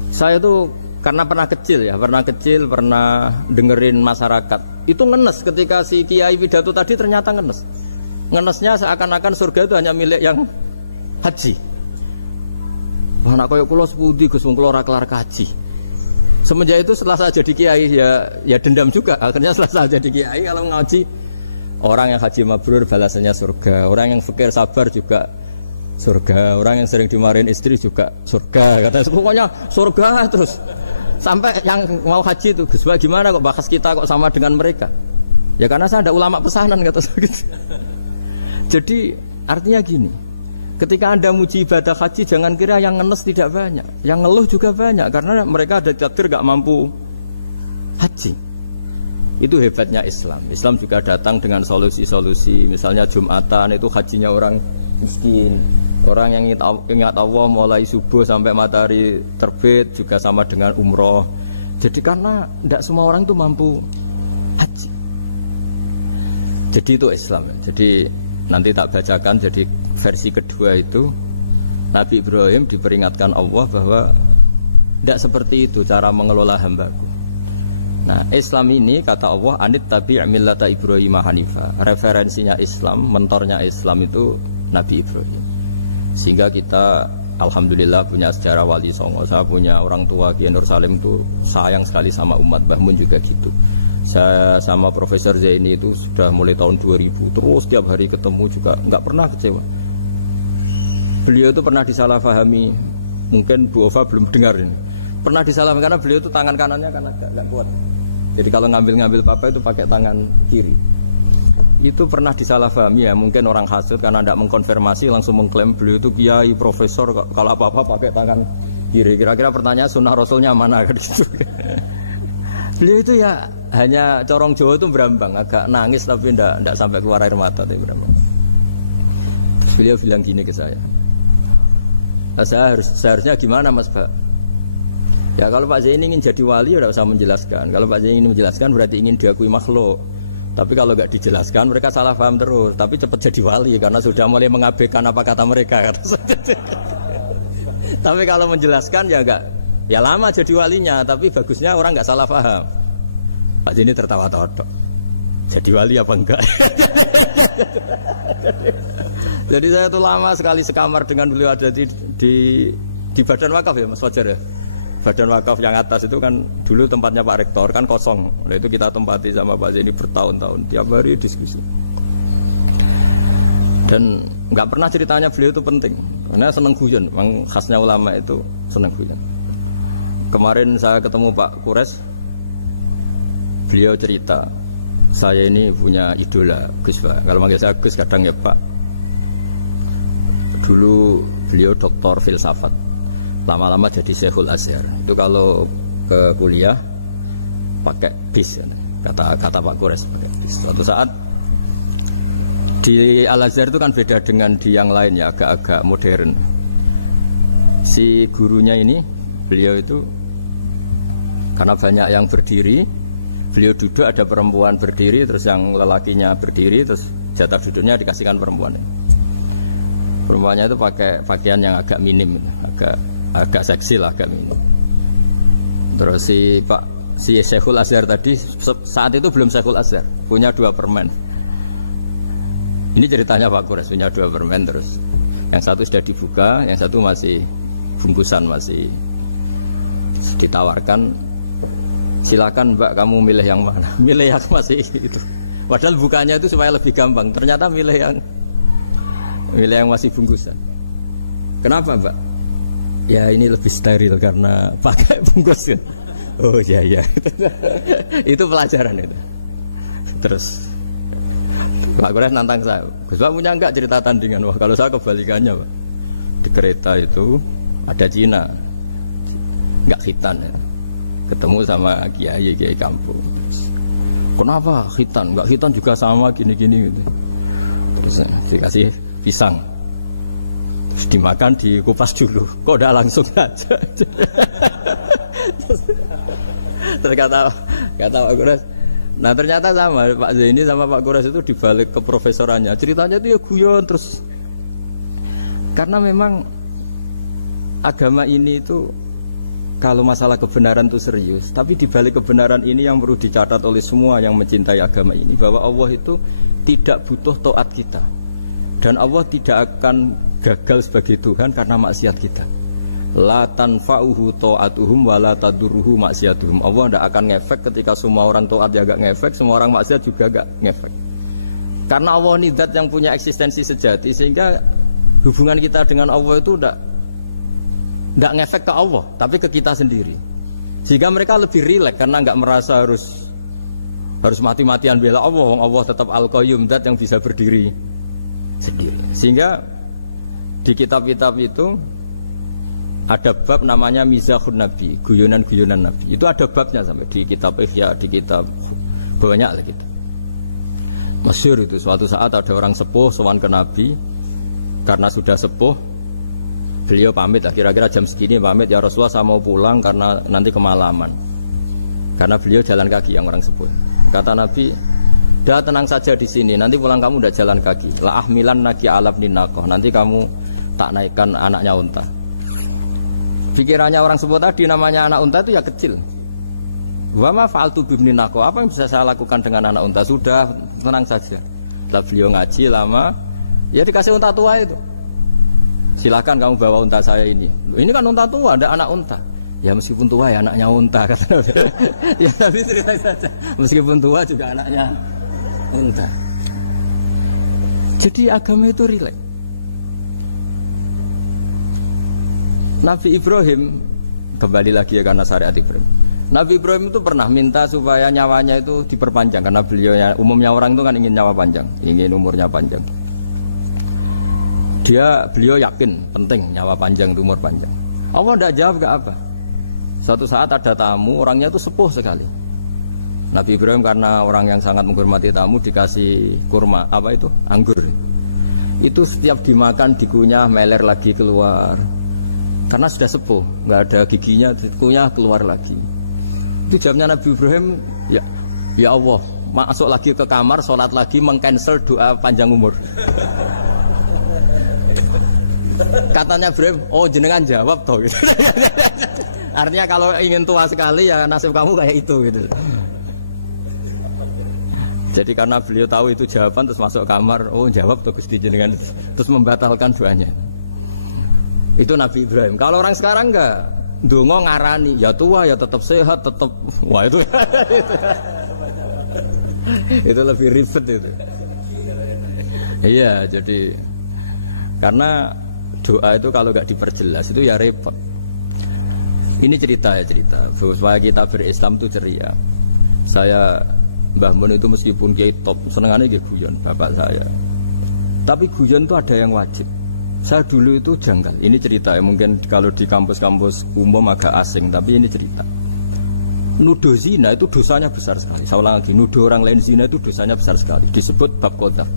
Saya tuh karena pernah kecil, pernah dengerin masyarakat. Itu ngenes ketika si kiai pidato tadi ternyata ngenes. Ngenesnya seakan-akan surga itu hanya milik yang haji. Wah, nak koyo kula sepundi Gus wong kula ora kelar kaji. Semenjak itu setelah saya jadi kiai ya dendam juga. Akhirnya setelah saya jadi kiai kalau ngaji orang yang haji mabrur balasannya surga, orang yang fakir sabar juga surga, orang yang sering dimarahin istri juga surga. Katanya pokoknya surga terus. Sampai yang mau haji itu Gus gimana kok bahas kita kok sama dengan mereka? Ya karena saya ada ulama pesanan kata saya gitu. Jadi artinya gini, ketika Anda muji ibadah haji jangan kira yang ngenes tidak banyak, yang ngeluh juga banyak karena mereka ada takdir gak mampu haji. Itu hebatnya Islam. Islam juga datang dengan solusi-solusi. Misalnya Jumatan itu hajinya orang miskin, orang yang ingat Allah mulai subuh sampai matahari terbit juga sama dengan umroh. Jadi karena tidak semua orang itu mampu haji. Jadi itu Islam. Jadi nanti tak bacakan, jadi versi kedua itu Nabi Ibrahim diperingatkan Allah bahwa tidak seperti itu cara mengelola hambaku. Nah Islam ini kata Allah anit tabi' millata Ibrahim hanifa. Referensinya Islam, mentornya Islam itu Nabi Ibrahim. Sehingga kita alhamdulillah punya sejarah wali songo. Saya punya orang tua Kiai Nur Salim itu sayang sekali sama umat. Mbah Mun juga gitu. Saya sama Profesor Zaini itu sudah mulai tahun 2000 terus tiap hari ketemu juga nggak pernah kecewa. Beliau itu pernah disalahpahami, mungkin Bu Ova belum dengar ini. Pernah disalahpahami karena beliau itu tangan kanannya kan agak kuat. Jadi kalau ngambil papa itu pakai tangan kiri. Itu pernah disalahpahami ya, mungkin orang hasud karena tidak mengkonfirmasi langsung mengklaim beliau itu kiai profesor kalau apa-apa pakai tangan kiri. Kira-kira pertanyaan sunnah Rasulnya mana kan gitu. Beliau itu ya hanya corong Jawa itu berambang, agak nangis tapi tidak sampai keluar air mata tapi berambang. Beliau bilang gini ke saya, seharusnya gimana Mas Pak? Ya kalau Pak Zaini ingin jadi wali udah usah menjelaskan. Kalau Pak Zaini ingin menjelaskan berarti ingin diakui makhluk. Tapi kalau nggak dijelaskan mereka salah paham terus. Tapi cepat jadi wali karena sudah mulai mengabaikan apa kata mereka. Tapi kalau menjelaskan ya enggak. Ya lama jadi walinya, tapi bagusnya orang nggak salah paham. Pak Zaini tertawa-tawa. Jadi wali apa enggak? Jadi saya tuh lama sekali sekamar dengan beliau ada di Badan Wakaf ya Mas Fajar ya. Badan Wakaf yang atas itu kan dulu tempatnya Pak Rektor kan kosong. Nah itu kita tempati sama Pak Zaini bertahun-tahun tiap hari diskusi. Dan nggak pernah ceritanya beliau itu penting karena seneng guyon. Memang khasnya ulama itu seneng guyon. Kemarin saya ketemu Pak Kures, beliau cerita saya ini punya idola Gus Pak. Kalau manggil saya Gus kadang ya Pak. Dulu beliau doktor filsafat. Lama-lama jadi Syekhul Azhar. Itu kalau ke kuliah pakai bis kata Pak Kures pakai bis. Suatu saat di Al Azhar itu kan beda dengan di yang lain ya, agak-agak modern. Si gurunya ini beliau itu karena banyak yang berdiri, beliau duduk ada perempuan berdiri terus yang lelakinya berdiri terus jatah duduknya dikasihkan perempuannya. Perempuannya itu pakai pakaian yang agak minim, agak seksi lah, agak minim. Terus si Syekhul Azhar tadi saat itu belum Syekhul Azhar, punya 2 permen. Ini ceritanya Pak Kures punya 2 permen terus. Yang satu sudah dibuka, yang satu masih bungkusan masih ditawarkan. Silakan Mbak kamu milih yang mana? Milih yang masih itu. Padahal bukanya itu supaya lebih gampang. Ternyata milih yang masih bungkusan. Kenapa Mbak? Ya ini lebih steril karena pakai bungkus. Oh iya. Itu pelajaran itu. Terus Pak Kures nantang saya. Gus Pak punya enggak cerita tandingan? Wah kalau saya kebalikannya Pak. Di kereta itu ada Cina, enggak khitan ya. Ketemu sama kiai kampung. Kenapa khitan? Enggak khitan juga sama gini-gini gitu. Terus dikasih pisang. Terus dimakan, dikupas dulu. Kok udah langsung aja. Terus kata Pak Kures. Nah ternyata sama Pak Zaini sama Pak Kures itu dibalik ke profesorannya. Ceritanya itu ya guyon terus Karena memang agama ini itu kalau masalah kebenaran itu serius, tapi di balik kebenaran ini yang perlu dicatat oleh semua yang mencintai agama ini, bahwa Allah itu tidak butuh taat kita, dan Allah tidak akan gagal sebagai Tuhan karena maksiat kita. La tanfa'uhu ta'atuhum wa la tadurruhu maksiatuhum. Allah tidak akan ngefek ketika semua orang taat ya gak ngefek, semua orang maksiat juga gak ngefek. Karena Allah ini zat yang punya eksistensi sejati, sehingga hubungan kita dengan Allah itu tidak ngefek ke Allah, tapi ke kita sendiri. Sehingga mereka lebih rileks karena nggak merasa harus mati-matian bela Allah. Allah tetap Al-Qayyum, zat yang bisa berdiri sendiri. Sehingga di kitab-kitab itu ada bab namanya Mizahun Nabi, guyonan-guyonan Nabi. Itu ada babnya sampai di kitab Ihya, di kitab banyak lah gitu. Masyhur itu suatu saat ada orang sepuh sowan ke Nabi. Karena sudah sepuh, beliau pamit lah, kira-kira jam segini pamit, ya Rasulullah saya mau pulang karena nanti kemalaman. Karena beliau jalan kaki yang orang sepuh. Kata Nabi, dah tenang saja di sini, nanti pulang kamu udah jalan kaki. La ahmilan naki alab ninakoh, nanti kamu tak naikkan anaknya unta. Pikirannya orang sepuh tadi, namanya anak unta itu ya kecil. Wa ma fa'altu bibninako, apa yang bisa saya lakukan dengan anak unta? Sudah, tenang saja. Setelah beliau ngaji lama, ya dikasih unta tua itu. Silakan kamu bawa unta saya ini. Ini kan unta tua, ada anak unta. Ya meskipun tua ya anaknya unta, kata Nabi. Ya tapi cerita saja. Meskipun tua juga anaknya unta. Jadi agama itu rileks. Nabi Ibrahim, kembali lagi ya karena syariat Ibrahim. Nabi Ibrahim itu pernah minta supaya nyawanya itu diperpanjang, karena beliaunya, umumnya orang itu kan ingin nyawa panjang, ingin umurnya panjang. Beliau yakin penting nyawa panjang, umur panjang. Allah tidak jawab ke apa. Suatu saat ada tamu, orangnya itu sepuh sekali. Nabi Ibrahim karena orang yang sangat menghormati tamu dikasih kurma, apa itu? Anggur. Itu setiap dimakan dikunyah meler lagi keluar. Karena sudah sepuh, nggak ada giginya, dikunyah keluar lagi. Itu jawabnya Nabi Ibrahim, ya Allah, masuk lagi ke kamar, sholat lagi, mengcancel doa panjang umur. Katanya Ibrahim, oh jenengan jawab toh gitu. Artinya kalau ingin tua sekali ya nasib kamu kayak itu gitu. Jadi karena beliau tahu itu jawaban, terus masuk kamar, oh jawab toh Gusti jenengan, terus membatalkan doanya. Itu Nabi Ibrahim. Kalau orang sekarang enggak, ndonga ngarani, ya tua ya tetap sehat, tetap, wah itu itu lebih ribet itu. Iya, jadi karena doa itu kalau nggak diperjelas itu ya repot. Ini cerita supaya kita berislam itu ceria. Saya Mbah Mun itu meskipun kiai top, senengannya dia guyon bapak saya. Tapi guyon itu ada yang wajib. Saya dulu itu janggal. Ini cerita ya, mungkin kalau di kampus-kampus umum agak asing, tapi ini cerita. Nuduh zina itu dosanya besar sekali. Saya ulang lagi, nuduh orang lain zina itu dosanya besar sekali. Disebut bab qadzaf.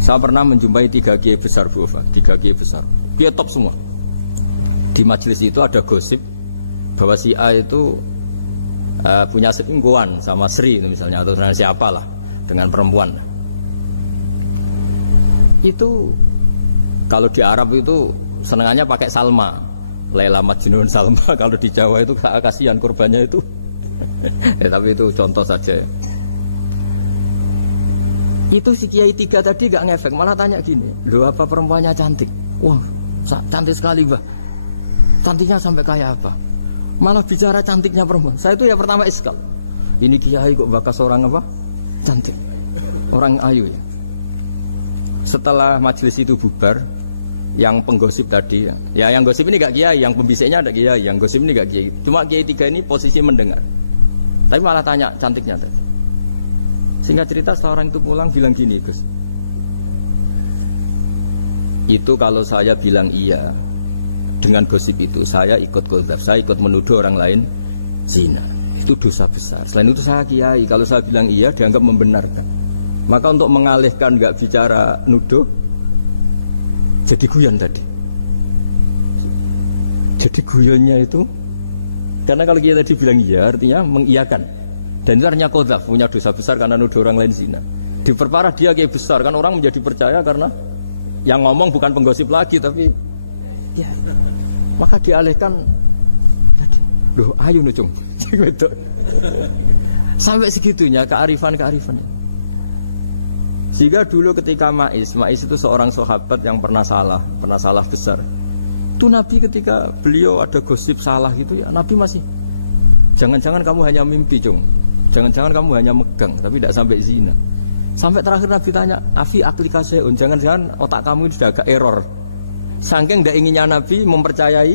Saya pernah menjumpai 3 kiai besar, Bu Ova, 3 kiai besar. Kiai top semua. Di majelis itu ada gosip bahwa si A itu punya selingkuhan sama Sri misalnya, atau siapa lah dengan perempuan. Itu kalau di Arab itu senengannya pakai Salma, Laila Majnun Salma. Kalau di Jawa itu kasihan korbannya itu. Tapi itu contoh saja. Itu si Kiai 3 tadi gak ngefek, malah tanya gini, loh apa perempuannya cantik? Wah cantik sekali Mbah. Cantiknya sampai kayak apa? Malah bicara cantiknya perempuan. Saya itu ya pertama iskal. Ini Kiai kok bakas orang apa? Cantik, orang ayu ya. Setelah majelis itu bubar, yang penggosip tadi ya yang gosip ini gak kiai, yang pembisiknya ada kiai, yang gosip ini gak kiai. Cuma kiai 3 ini posisi mendengar, tapi malah tanya cantiknya tadi. Sehingga cerita seorang itu pulang bilang gini, Gus, itu kalau saya bilang iya dengan gosip itu, saya ikut qadzaf, saya ikut menuduh orang lain zina. Itu dosa besar. Selain itu saya kiai, kalau saya bilang iya dianggap membenarkan. Maka untuk mengalihkan nggak bicara nuduh, jadi guyon tadi. Jadi guyonnya itu, karena kalau kita tadi bilang iya, artinya mengiyakan. Dan itu artinya qadzaf, punya dosa besar karena nuduh orang lain zina. Diperparah dia kayak besar, kan orang menjadi percaya karena Yang ngomong bukan penggosip lagi, tapi ya, maka dialihkan. Loh, ayo nucung. Sampai segitunya kearifan. Sehingga dulu ketika Ma'is itu seorang sahabat yang pernah salah besar. Itu Nabi ketika beliau ada gosip salah gitu ya, Nabi masih jangan-jangan kamu hanya mimpi, Cung. Jangan-jangan kamu hanya megang, tapi tidak sampai zina. Sampai terakhir Nabi tanya, Afi aklikaseun, jangan-jangan otak kamu sudah agak error. Saking tidak inginnya Nabi mempercayai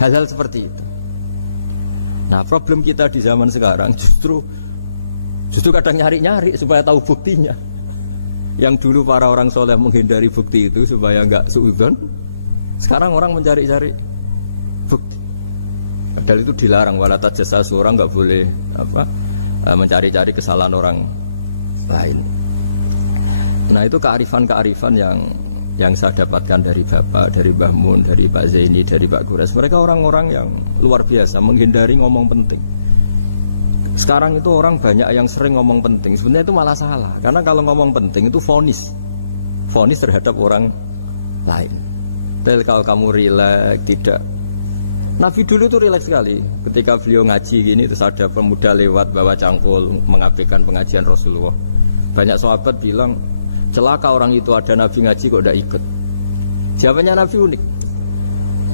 hal-hal seperti itu. Nah, problem kita di zaman sekarang justru kadang nyari-nyari supaya tahu buktinya. Yang dulu para orang soleh menghindari bukti itu supaya enggak suudzon, sekarang orang mencari-cari bukti. Padahal itu dilarang, wala tajassasu, orang enggak boleh mencari-cari kesalahan orang lain. Nah, itu kearifan-kearifan yang saya dapatkan dari Bapak, dari Mbah Mun, dari Pak Zaini, dari Pak Gures. Mereka orang-orang yang luar biasa menghindari ngomong penting. Sekarang itu orang banyak yang sering ngomong penting, sebenarnya itu malah salah. Karena kalau ngomong penting itu vonis terhadap orang lain. Dan kalau kamu rileks, tidak. Nabi dulu tuh rileks sekali. Ketika beliau ngaji gini, terus ada pemuda lewat bawa cangkul mengabaikan pengajian Rasulullah. Banyak sahabat bilang, celaka orang itu, ada Nabi ngaji kok tidak ikut. Jawabannya Nabi unik.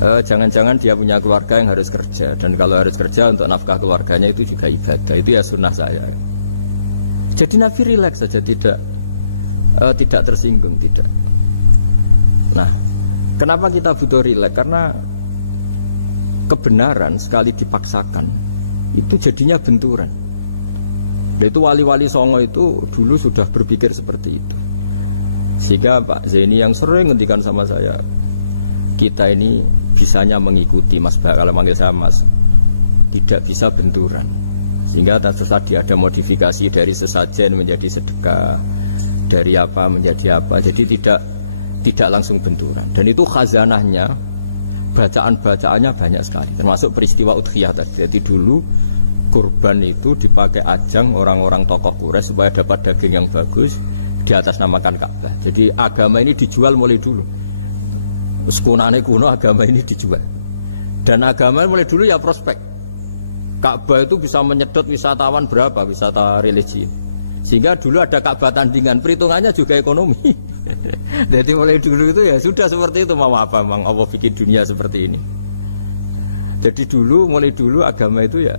Jangan-jangan dia punya keluarga yang harus kerja, dan kalau harus kerja untuk nafkah keluarganya itu juga ibadah. Itu ya sunnah saya. Jadi Nabi rileks saja, tidak tersinggung, tidak. Nah, kenapa kita butuh rileks? Karena kebenaran sekali dipaksakan itu jadinya benturan. Dan itu wali-wali Songo itu dulu sudah berpikir seperti itu. Sehingga Pak Zaini yang sering ngendikan sama saya, kita ini bisanya mengikuti Mas Bah, kalau manggil saya Mas, tidak bisa benturan. Sehingga tadi ada modifikasi dari sesajen menjadi sedekah, dari apa menjadi apa. Jadi tidak langsung benturan. Dan itu khazanahnya, bacaan-bacaannya banyak sekali, termasuk peristiwa Udhiyah tadi. Jadi dulu kurban itu dipakai ajang orang-orang tokoh Quraisy supaya dapat daging yang bagus, di atas namakan Ka'bah. Jadi agama ini dijual mulai dulu. Sekunane kuno agama ini dijual. Dan agama mulai dulu ya prospek. Ka'bah itu bisa menyedot wisatawan berapa, wisata religi. Sehingga dulu ada Ka'bah tandingan, perhitungannya juga ekonomi. Jadi mulai dulu itu ya sudah seperti itu. Mau apa Mang Allah bikin dunia seperti ini. Jadi mulai dulu agama itu ya,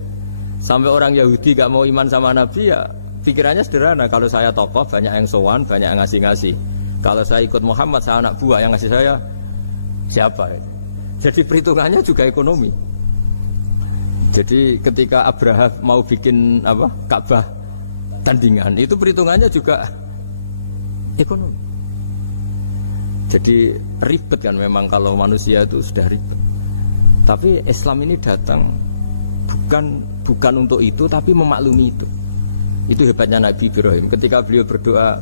sampai orang Yahudi gak mau iman sama Nabi ya pikirannya sederhana. Kalau saya tokoh banyak yang sowan, banyak yang ngasih-ngasih. Kalau saya ikut Muhammad, saya anak buah, yang ngasih saya siapa? Jadi perhitungannya juga ekonomi. Jadi ketika Abraham mau bikin Ka'bah tandingan, itu perhitungannya juga ekonomi. Jadi ribet kan memang kalau manusia itu sudah ribet. Tapi Islam ini datang bukan untuk itu, tapi memaklumi itu. Itu hebatnya Nabi Ibrahim. Ketika beliau berdoa,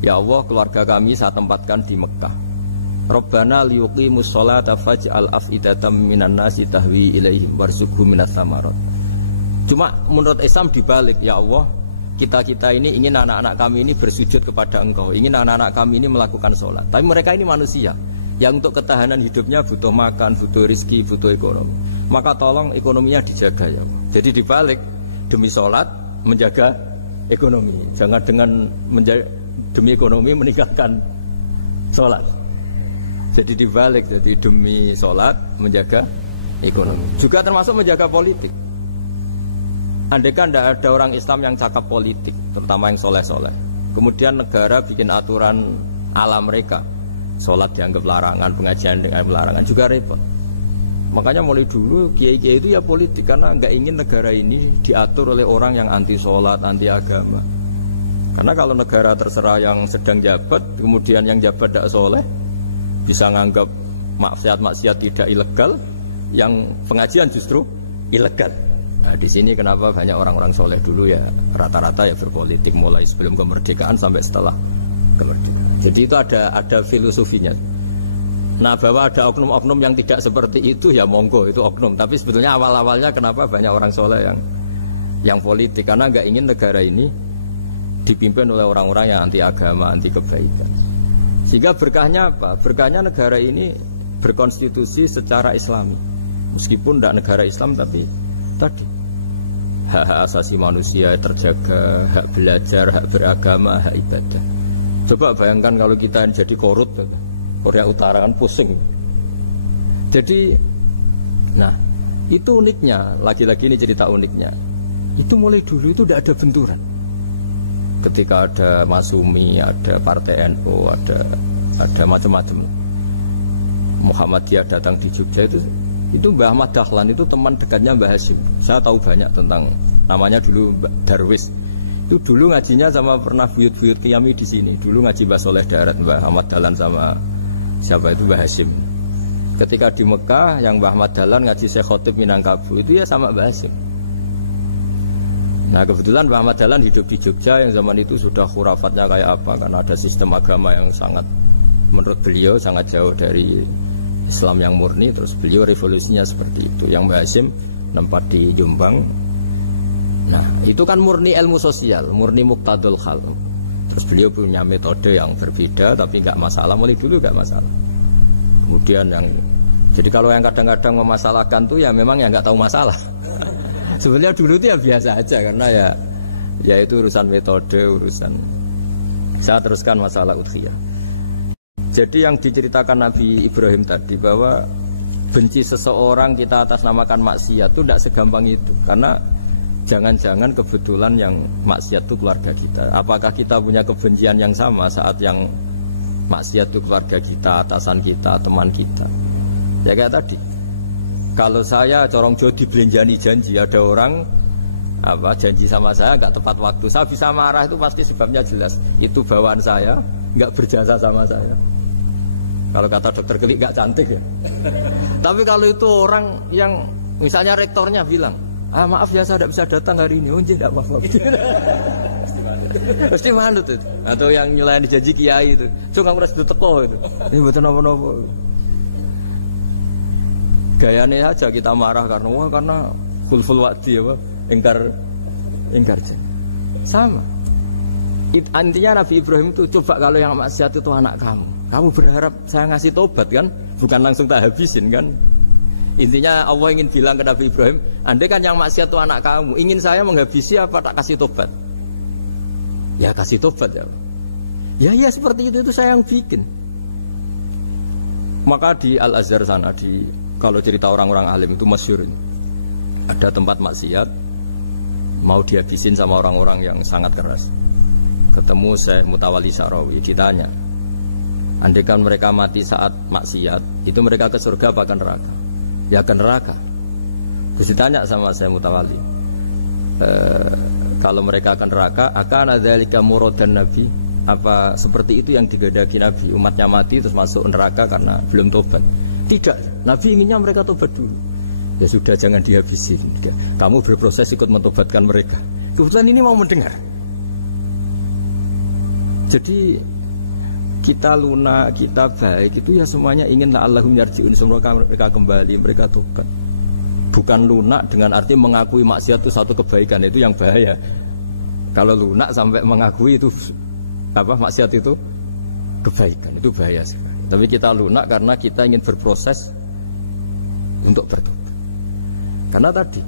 ya Allah, keluarga kami saya tempatkan di Mekah. Rabbana liyuqimus sholata faj'al af'idatam minan nasi tahwi ilaihim warzuqhum minas samarat. Cuma menurut Islam dibalik, ya Allah, kita ini ingin anak-anak kami ini bersujud kepada Engkau, ingin anak-anak kami ini melakukan sholat. Tapi mereka ini manusia yang untuk ketahanan hidupnya butuh makan, butuh rizki, butuh ekonomi. Maka tolong ekonominya dijaga ya Allah. Jadi dibalik, demi sholat menjaga ekonomi. Jangan dengan demi ekonomi meninggalkan sholat. Jadi dibalik, jadi demi sholat menjaga ekonomi. Juga termasuk menjaga politik. Andaikan tidak ada orang Islam yang cakap politik, terutama yang soleh-soleh, kemudian negara bikin aturan ala mereka, sholat dianggap larangan, pengajian dengan larangan, juga repot. Makanya mulai dulu kiai-kiai itu ya politik, karena nggak ingin negara ini diatur oleh orang yang anti sholat, anti agama. Karena kalau negara terserah yang sedang jabat, kemudian yang jabat tidak soleh, bisa nganggap maksiat-maksiat tidak ilegal, yang pengajian justru ilegal. Nah, di sini kenapa banyak orang-orang soleh dulu ya rata-rata ya berpolitik, mulai sebelum kemerdekaan sampai setelah kemerdekaan. Jadi itu ada filosofinya. Nah, bahwa ada oknum-oknum yang tidak seperti itu ya monggo, itu oknum. Tapi sebetulnya awal-awalnya kenapa banyak orang soleh yang politik, karena nggak ingin negara ini dipimpin oleh orang-orang yang anti agama, anti kebaikan. Sehingga berkahnya apa? Berkahnya negara ini berkonstitusi secara Islami. Meskipun tidak negara Islam, tapi tadi hak asasi manusia terjaga, hak belajar, hak beragama, hak ibadah. Coba bayangkan kalau kita jadi korut, Korea Utara kan pusing. Jadi, nah itu uniknya. Lagi-lagi ini cerita uniknya. Itu mulai dulu itu tidak ada benturan. Ketika ada Masumi, ada Partai NU, ada macam-macam. Muhammadiyah datang di Jogja itu Mbah Ahmad Dahlan itu teman dekatnya Mbah Hasyim. Saya tahu banyak tentang, namanya dulu Darwis. Itu dulu ngajinya sama pernah buyut-buyut Qiyami di sini. Dulu ngaji Mbah Soleh Darat, Mbah Ahmad Dahlan sama siapa itu Mbah Hasyim. Ketika di Mekah yang Mbah Ahmad Dahlan ngaji Syekh Khotib Minangkabau itu ya sama Mbah Hasyim. Nah kebetulan Mbah Ahmad Dahlan hidup di Jogja yang zaman itu sudah khurafatnya kayak apa, karena ada sistem agama yang sangat, menurut beliau sangat jauh dari Islam yang murni. Terus beliau revolusinya seperti itu. Yang Mbah Hasyim nempat di Jombang. Nah itu kan murni ilmu sosial, murni muqtadul hal. Terus beliau punya metode yang berbeda, tapi nggak masalah, mulai dulu nggak masalah. Kemudian yang, jadi kalau yang kadang-kadang memasalahkan tuh ya memang yang nggak tahu masalah. Sebenarnya dulu itu ya biasa aja, karena ya itu urusan metode, urusan. Saya teruskan masalah udhiyah. Jadi yang diceritakan Nabi Ibrahim tadi, bahwa benci seseorang kita atas namakan maksiat itu tidak segampang itu. Karena jangan-jangan kebetulan yang maksiat itu keluarga kita. Apakah kita punya kebencian yang sama saat yang maksiat itu keluarga kita, atasan kita, teman kita? Ya kayak tadi, kalau saya corong jo dibelanjani janji, ada orang janji sama saya nggak tepat waktu, saya bisa marah, itu pasti sebabnya jelas. Itu bawaan saya nggak berjasa sama saya. Kalau kata dokter Klik nggak cantik ya. Tapi kalau itu orang yang misalnya rektornya bilang, maaf ya saya tidak bisa datang hari ini, tidak apa-apa. Pasti manut itu. Atau yang nyelain janji kiai itu, cuma kamu harus teko itu. Ini betul apa-apa. Gayanya saja kita marah karena khulful wa'di apa, ingkar janji. Sama. Intinya Nabi Ibrahim itu, coba kalau yang maksiat itu anak kamu berharap saya ngasih tobat kan, bukan langsung tak habisin kan. Intinya Allah ingin bilang ke Nabi Ibrahim, andai kan yang maksiat itu anak kamu, ingin saya menghabisi apa tak kasih tobat? Ya kasih tobat ya. Ya seperti itu saya yang bikin. Maka di Al-Azhar sana, kalau cerita orang-orang alim itu masyhur, ada tempat maksiat mau dihabisin sama orang-orang yang sangat keras. Ketemu Syekh Mutawalli Sa'rawi, ditanya, andai kan mereka mati saat maksiat, itu mereka ke surga apa ke neraka? Ya ke neraka. Terus ditanya sama Syekh Mutawalli, kalau mereka ke neraka, akan adzalika muradan Nabi? Apa seperti itu yang digandaki Nabi, umatnya mati terus masuk neraka karena belum tobat? Tidak, Nabi inginnya mereka tobat dulu. Ya sudah, jangan dihabisin, kamu berproses ikut mentobatkan mereka. Kebetulan ini mau mendengar. Jadi kita lunak, kita baik itu ya semuanya ingin la'allahum yarji'un, semoga mereka kembali, mereka tobat. Bukan lunak dengan arti mengakui maksiat itu satu kebaikan, itu yang bahaya. Kalau lunak sampai mengakui itu maksiat itu kebaikan, itu bahaya sekali. Tapi kita lunak karena kita ingin berproses untuk bertobat. Karena tadi,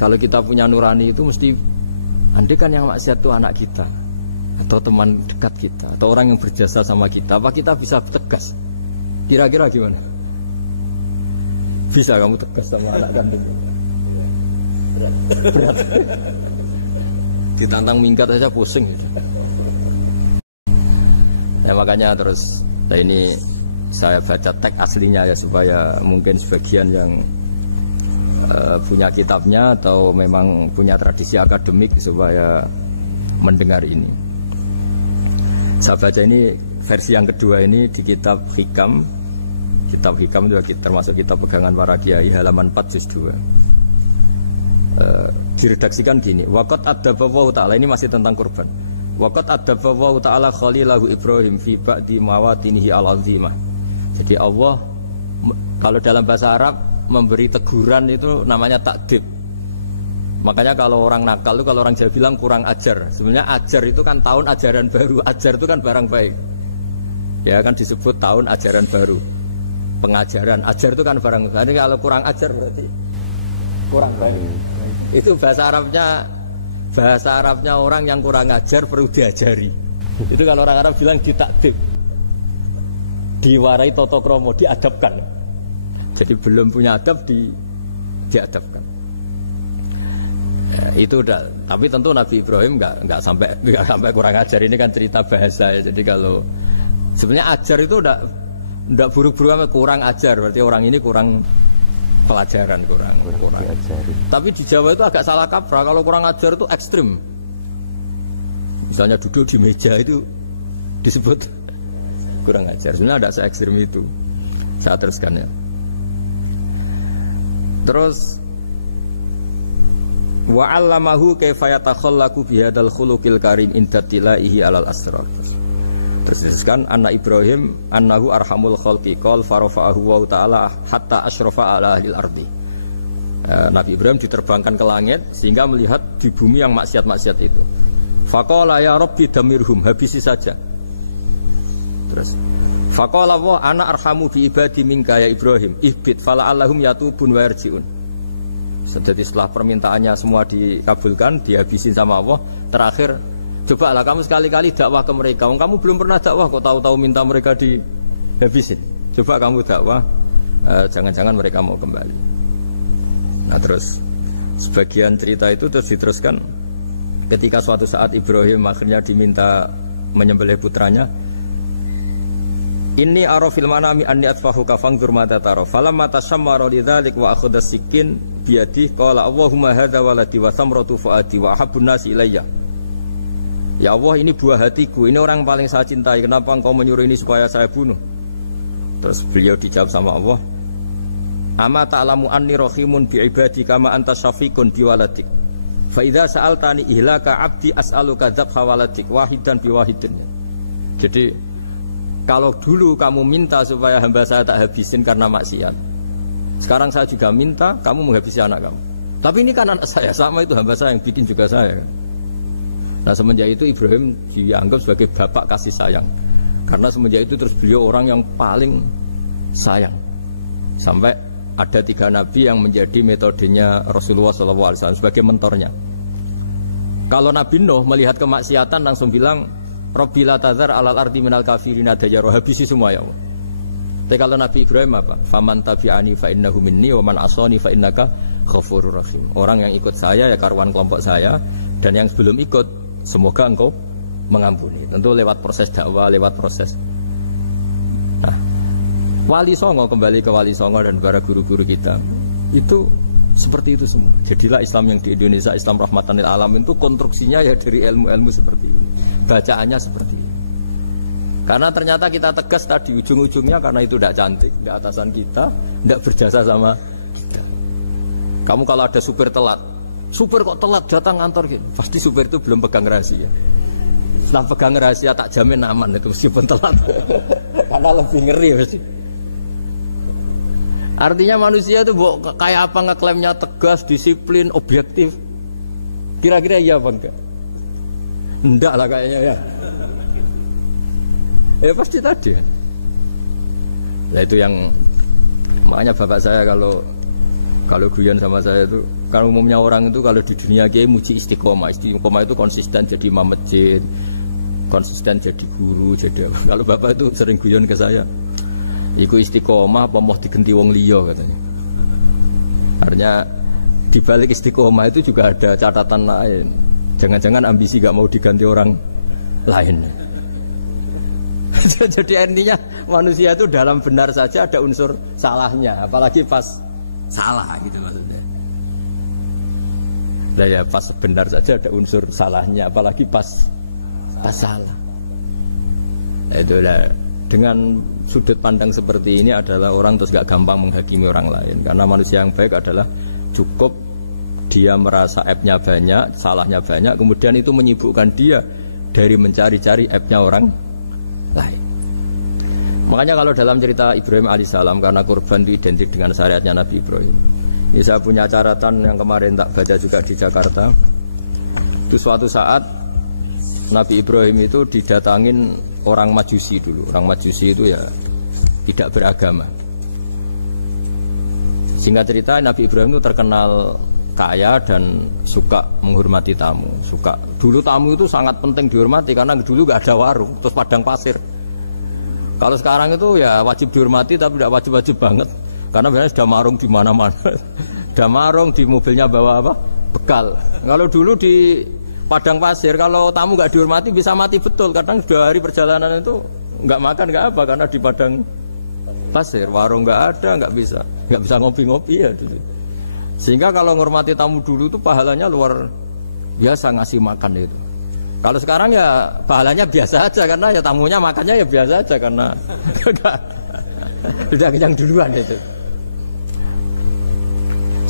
kalau kita punya nurani itu mesti, andai kan yang maksiat itu anak kita, atau teman dekat kita, atau orang yang berjasa sama kita, apa kita bisa tegas? Kira-kira gimana? Bisa kamu tegas sama anak kandung? Berat. Ditantang minggat saja pusing. Ya makanya terus, ini saya baca teks aslinya ya, supaya mungkin sebagian yang punya kitabnya atau memang punya tradisi akademik supaya mendengar ini. Saya baca ini versi yang kedua ini di kitab Hikam. Kitab Hikam juga termasuk kitab pegangan para kiai, halaman 4 juz 2. Diredaksikan gini, waqad adzaballahu ta'ala, ini masih tentang kurban. Waqad adzaballahu ta'ala khalilahu Ibrahim fi ba'di mawatinihi al-azimah. Jadi Allah kalau dalam bahasa Arab memberi teguran itu namanya takdib. Makanya kalau orang nakal itu, kalau orang Jawa bilang kurang ajar. Sebenarnya ajar itu kan tahun ajaran baru. Ajar itu kan barang baik. Ya kan disebut tahun ajaran baru. Pengajaran, ajar itu kan barang. Jadi kalau kurang ajar berarti kurang baru. Itu bahasa Arabnya orang yang kurang ajar perlu diajari. Itu kalau orang Arab bilang ditakdib. Diwarai toto kromo, diadabkan. Jadi belum punya adab diadabkan. Ya, itu udah. Tapi tentu Nabi Ibrahim nggak sampai kurang ajar. Ini kan cerita bahasa ya. Jadi kalau sebenarnya ajar itu udah buruk-buruk amat, kurang ajar. Berarti orang ini kurang pelajaran, kurang. Tapi di Jawa itu agak salah kaprah. Kalau kurang ajar itu ekstrim. Misalnya duduk di meja itu disebut kurang ajar. Sebenarnya ada se-ekstrim itu. Saya teruskan ya. Terus wa 'allamahu kaifa yatakhallaqu bihadzal khuluqil karim inda tilaihi alal asrar. Teruskan anak Ibrahim annahu arhamul khalqi qol farafa'ahu wa ta'ala hatta asyrafa ala ahlil ardi. Nabi Ibrahim diterbangkan ke langit sehingga melihat di bumi yang maksiat-maksiat itu. Faqala ya rabbi damirhum, habisi saja. Terus faqala wa ana arhamu bi ibadi minka ya Ibrahim ihbit fala allahum yatubun wa yarjiun. Jadi setelah permintaannya semua dikabulkan, dihabisin sama Allah, terakhir cobalah kamu sekali-kali dakwah ke mereka. Kamu belum pernah dakwah kok tahu-tahu minta mereka dihabisin. Coba kamu dakwah, jangan-jangan mereka mau kembali. Nah terus sebagian cerita itu terus diteruskan ketika suatu saat Ibrahim akhirnya diminta menyembelih putranya. Inni arafil manami anni atfahuka fangdur mata taro. Falamma tasammara lidzalik wa akhadha sikin biyadi qala Allahumma hadza waladi wa samratu fuadi wa habbun nasi ilayya. Ya Allah, ini buah hatiku, ini orang paling saya cintai. Kenapa engkau menyuruh ini supaya saya bunuh? Terus beliau dijawab sama Allah, ama ta'lamu anni rahimun bi ibadi kama anta syafiqun bi waladik. Fa idza sa'altani ihlaka 'abdi as'aluka dzabha waladik wahidan bi wahidin. Jadi kalau dulu kamu minta supaya hamba saya tak habisin karena maksiat, sekarang saya juga minta kamu menghabisi anak kamu. Tapi ini kan anak saya, sama itu hamba saya yang bikin juga saya. Nah semenjak itu Ibrahim dianggap sebagai bapak kasih sayang. Karena semenjak itu terus beliau orang yang paling sayang. Sampai ada 3 nabi yang menjadi metodenya Rasulullah SAW sebagai mentornya. Kalau Nabi Nuh melihat kemaksiatan langsung bilang, Rabbi la tazar alal ardi minal kafirina dajaro, habisi semua ya Allah. Tapi kalau Nabi Ibrahim apa? Faman tabi'ani fa innahu minni wa man asani fa innaka ghafurur rahim. Orang yang ikut saya ya karuan kelompok saya, dan yang sebelum ikut semoga engkau mengampuni. Tentu lewat proses dakwah, lewat proses. Nah, Wali Songo, kembali ke Wali Songo dan para guru-guru kita, itu seperti itu semua. Jadilah Islam yang di Indonesia, Islam rahmatan lil alamin, itu konstruksinya ya dari ilmu-ilmu seperti ini. Bacaannya seperti ini. Karena ternyata kita tegas tadi ujung-ujungnya karena itu tidak cantik, tidak atasan kita, tidak berjasa sama kita. Kamu kalau ada supir telat, supir kok telat datang kantor gitu, pasti supir itu belum pegang rahasia. Setelah pegang rahasia tak jamin aman itu meskipun telat. Karena lebih ngeri pasti. Artinya manusia itu kayak apa ngeklaimnya tegas, disiplin, objektif. Kira-kira iya apa enggak? Enggak lah kayaknya ya. Ya pasti tadi. Nah itu yang makanya bapak saya kalau guyon sama saya itu, kan umumnya orang itu kalau di dunia kiai muji istiqomah. Istiqomah itu konsisten jadi imam masjid, konsisten jadi guru, jadi apa. Kalau bapak itu sering guyon ke saya, iku istiqomah apa mau digenti wong liya katanya. Artinya di balik istiqomah itu juga ada catatan lain. Jangan-jangan ambisi gak mau diganti orang lain. Jadi intinya manusia itu dalam benar saja ada unsur salahnya, apalagi pas salah gitu maksudnya. Nah ya pas benar saja ada unsur salahnya, apalagi pas salah. Itulah dengan sudut pandang seperti ini adalah orang terus gak gampang menghakimi orang lain. Karena manusia yang baik adalah cukup dia merasa aibnya banyak, salahnya banyak, kemudian itu menyibukkan dia dari mencari-cari aibnya orang lain. Makanya kalau dalam cerita Ibrahim alaihissalam, karena kurban itu identik dengan syariatnya Nabi Ibrahim, ini saya punya catatan yang kemarin tak baca juga di Jakarta. Itu suatu saat Nabi Ibrahim itu didatangin orang Majusi dulu. Orang Majusi itu ya tidak beragama. Singkat cerita Nabi Ibrahim itu terkenal kaya dan suka menghormati tamu. Dulu tamu itu sangat penting dihormati karena dulu nggak ada warung, terus padang pasir. Kalau sekarang itu ya wajib dihormati tapi tidak wajib-wajib banget karena biasanya sudah marung di mana-mana. Sudah marung di mobilnya bawa apa? Bekal. Kalau dulu di padang pasir kalau tamu nggak dihormati bisa mati betul. Kadang 2 hari perjalanan itu nggak makan nggak apa karena di padang pasir, warung nggak ada, nggak bisa ngopi-ngopi ya dulu. Sehingga kalau menghormati tamu dulu itu pahalanya luar biasa ngasih makan itu. Kalau sekarang ya pahalanya biasa aja karena ya tamunya makannya ya biasa aja karena sudah kenyang duluan itu.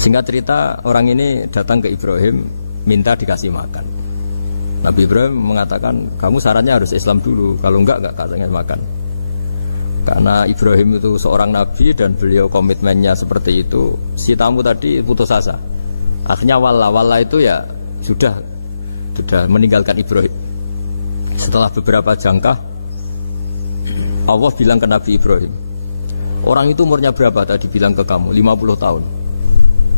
Singkat cerita orang ini datang ke Ibrahim minta dikasih makan. Nabi Ibrahim mengatakan kamu syaratnya harus Islam dulu, kalau enggak kasih makan. Karena Ibrahim itu seorang nabi dan beliau komitmennya seperti itu, si tamu tadi putus asa. Akhirnya walla itu ya sudah meninggalkan Ibrahim. Setelah beberapa jangkah Allah bilang ke Nabi Ibrahim, orang itu umurnya berapa tadi bilang ke kamu? 50 tahun.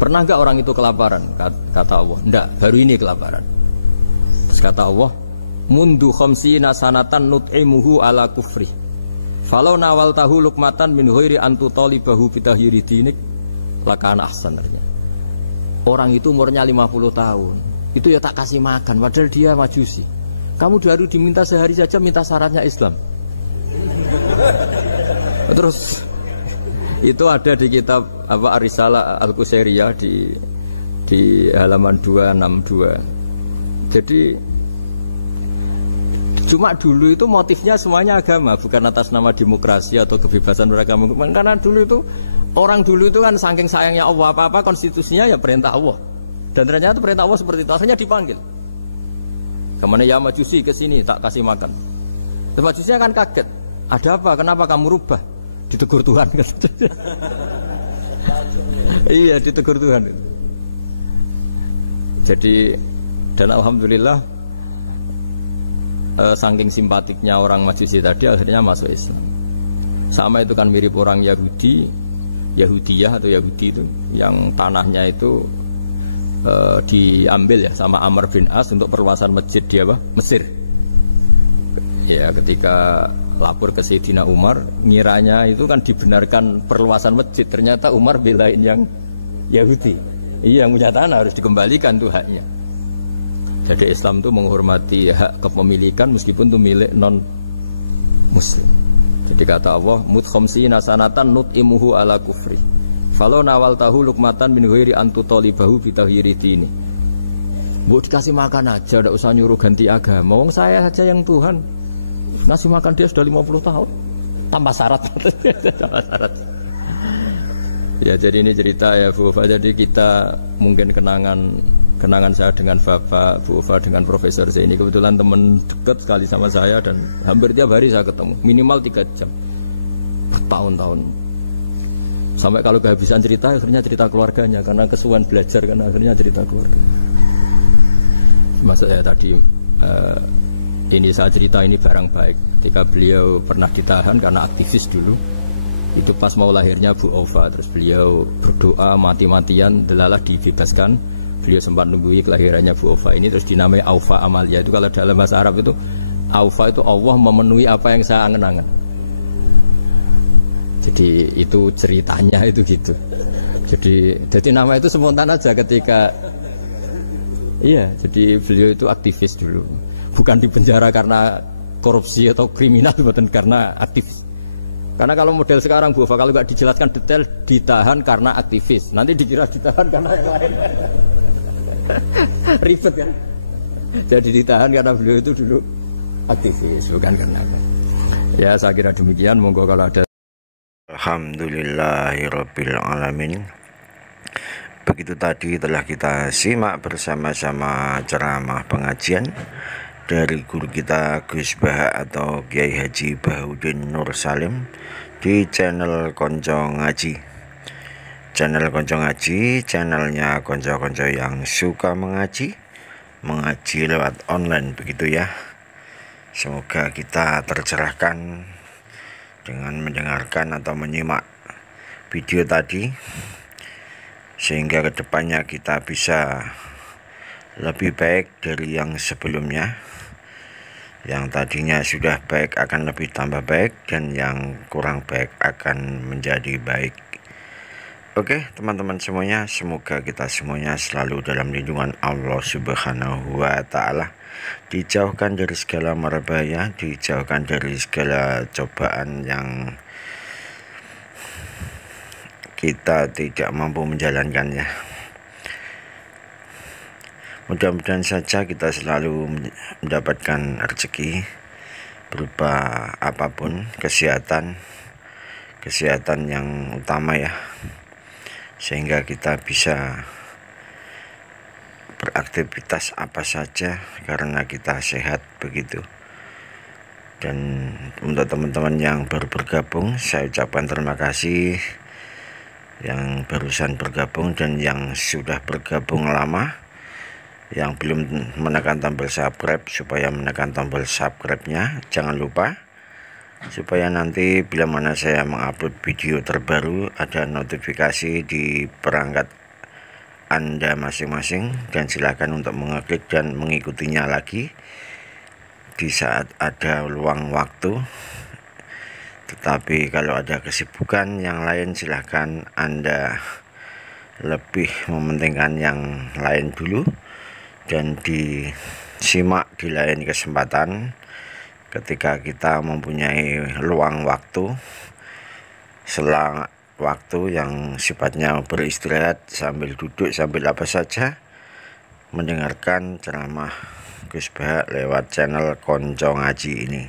Pernah enggak orang itu kelaparan? Kata Allah, enggak, baru ini kelaparan. Terus kata Allah, mundu khamsina sanatan nut'imuhu ala kufri. Falau nawal tahu lukmatan min ghairi antu talibahu bitahiri dinik lakana ahsan. Orang itu umurnya 50 tahun. Itu ya tak kasih makan padahal dia Majusi. Kamu baru diminta sehari saja minta syaratnya Islam. Terus itu ada di kitab apa Ar-Risalah Al-Qusairiyah di halaman 262. Jadi cuma dulu itu motifnya semuanya agama, bukan atas nama demokrasi atau kebebasan beragama. Karena dulu itu orang dulu itu kan saking sayangnya Allah, apa-apa konstitusinya ya perintah Allah. Dan ternyata perintah Allah seperti itu. Akhirnya dipanggil. Kemana ya Majusi ke sini tak kasih makan. Terus Majusi kan kaget. Ada apa? Kenapa kamu rubah? Ditegur Tuhan. Iya, ditegur Tuhan. Jadi dan alhamdulillah saking simpatiknya orang Majusi tadi akhirnya masuk Islam. Sama itu kan mirip orang Yahudiyah atau Yahudi itu yang tanahnya itu diambil ya sama Amr bin As untuk perluasan masjid di Mesir. Ya ketika lapor ke Sayyidina Umar, ngiranya itu kan dibenarkan perluasan masjid, ternyata Umar belain yang Yahudi. Iya, yang punya tanah harus dikembalikan tuh haknya. Jadi Islam itu menghormati hak kepemilikan meskipun itu milik non muslim. Jadi kata Allah, mut khamsina sanatan nut'imuhu ala kufri. Falau nawal tahu lukmatan min ghairi antu talibahu bitahiri dini. Bu dikasih makan aja, tidak usah nyuruh ganti agama. Wong saya saja yang Tuhan ngasih makan dia sudah 50 tahun. Tambah syarat. Tambah syarat. Ya jadi ini cerita ya Bu Ufa. Jadi kita mungkin kenangan saya dengan Bapak, Bu Ufa dengan Profesor Zaini. Kebetulan teman dekat sekali sama saya dan hampir tiap hari saya ketemu. Minimal 3 jam. Bertahun-tahun. Sampai kalau kehabisan cerita, akhirnya cerita keluarganya. Karena kesuwan belajar, karena akhirnya cerita keluarga. Maksud saya tadi, ini saya cerita ini barang baik. Ketika beliau pernah ditahan karena aktivis dulu. Itu pas mau lahirnya Bu Ova. Terus beliau berdoa mati-matian, delalah dibebaskan. Beliau sempat nunggu kelahirannya Bu Ova ini. Terus dinamai Aufa Amalia. Itu kalau dalam bahasa Arab itu, Aufa itu Allah memenuhi apa yang saya angen-angen. Jadi itu ceritanya itu gitu. Jadi nama itu spontan aja ketika iya, jadi beliau itu aktivis dulu. Bukan dipenjara karena korupsi atau kriminal, bukan karena aktivis. Karena kalau model sekarang Bu, kalau nggak dijelaskan detail ditahan karena aktivis. Nanti dikira ditahan karena yang lain. Ribet kan? Jadi ditahan karena beliau itu dulu aktivis, bukan karena apa. Ya saya kira demikian. Monggo kalau ada. Alhamdulillahirrabbilalamin. Begitu tadi telah kita simak bersama-sama ceramah pengajian dari guru kita Gus Baha atau Kiai Haji Bahuddin Nur Salim di channel Konco Ngaji. Channel Konco Ngaji, channelnya konco-konco yang suka mengaji lewat online begitu ya. Semoga kita tercerahkan dengan mendengarkan atau menyimak video tadi, sehingga kedepannya kita bisa lebih baik dari yang sebelumnya. Yang tadinya sudah baik akan lebih tambah baik, dan yang kurang baik akan menjadi baik. Oke teman-teman semuanya, semoga kita semuanya selalu dalam lindungan Allah Subhanahu wa Ta'ala, dijauhkan dari segala mara bahaya, dijauhkan dari segala cobaan yang kita tidak mampu menjalankannya. Mudah-mudahan saja kita selalu mendapatkan rezeki berupa apapun, kesehatan yang utama ya, sehingga kita bisa beraktivitas apa saja karena kita sehat begitu. Dan untuk teman-teman yang baru bergabung, saya ucapkan terima kasih yang barusan bergabung, dan yang sudah bergabung lama, yang belum menekan tombol subscribe, supaya menekan tombol subscribe-nya. Jangan lupa, supaya nanti bila mana saya mengupload video terbaru ada notifikasi di perangkat Anda masing-masing, dan silakan untuk mengeklik dan mengikutinya lagi di saat ada luang waktu. Tetapi kalau ada kesibukan yang lain, silahkan Anda lebih mementingkan yang lain dulu, dan disimak di lain kesempatan ketika kita mempunyai luang waktu, selang waktu yang sifatnya beristirahat, sambil duduk, sambil apa saja, mendengarkan ceramah Gus Bah lewat channel Konco Ngaji ini.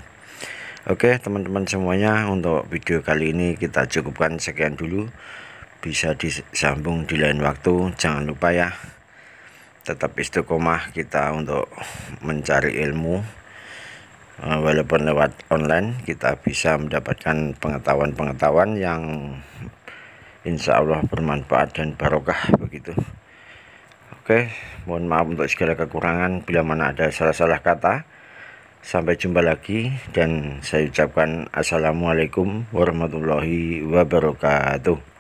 Oke teman-teman semuanya, untuk video kali ini kita cukupkan sekian dulu, bisa disambung di lain waktu. Jangan lupa ya, tetap istiqomah kita untuk mencari ilmu, walaupun lewat online kita bisa mendapatkan pengetahuan-pengetahuan yang insya Allah bermanfaat dan barokah begitu. Oke, mohon maaf untuk segala kekurangan bila mana ada salah-salah kata. Sampai jumpa lagi, dan saya ucapkan assalamualaikum warahmatullahi wabarakatuh.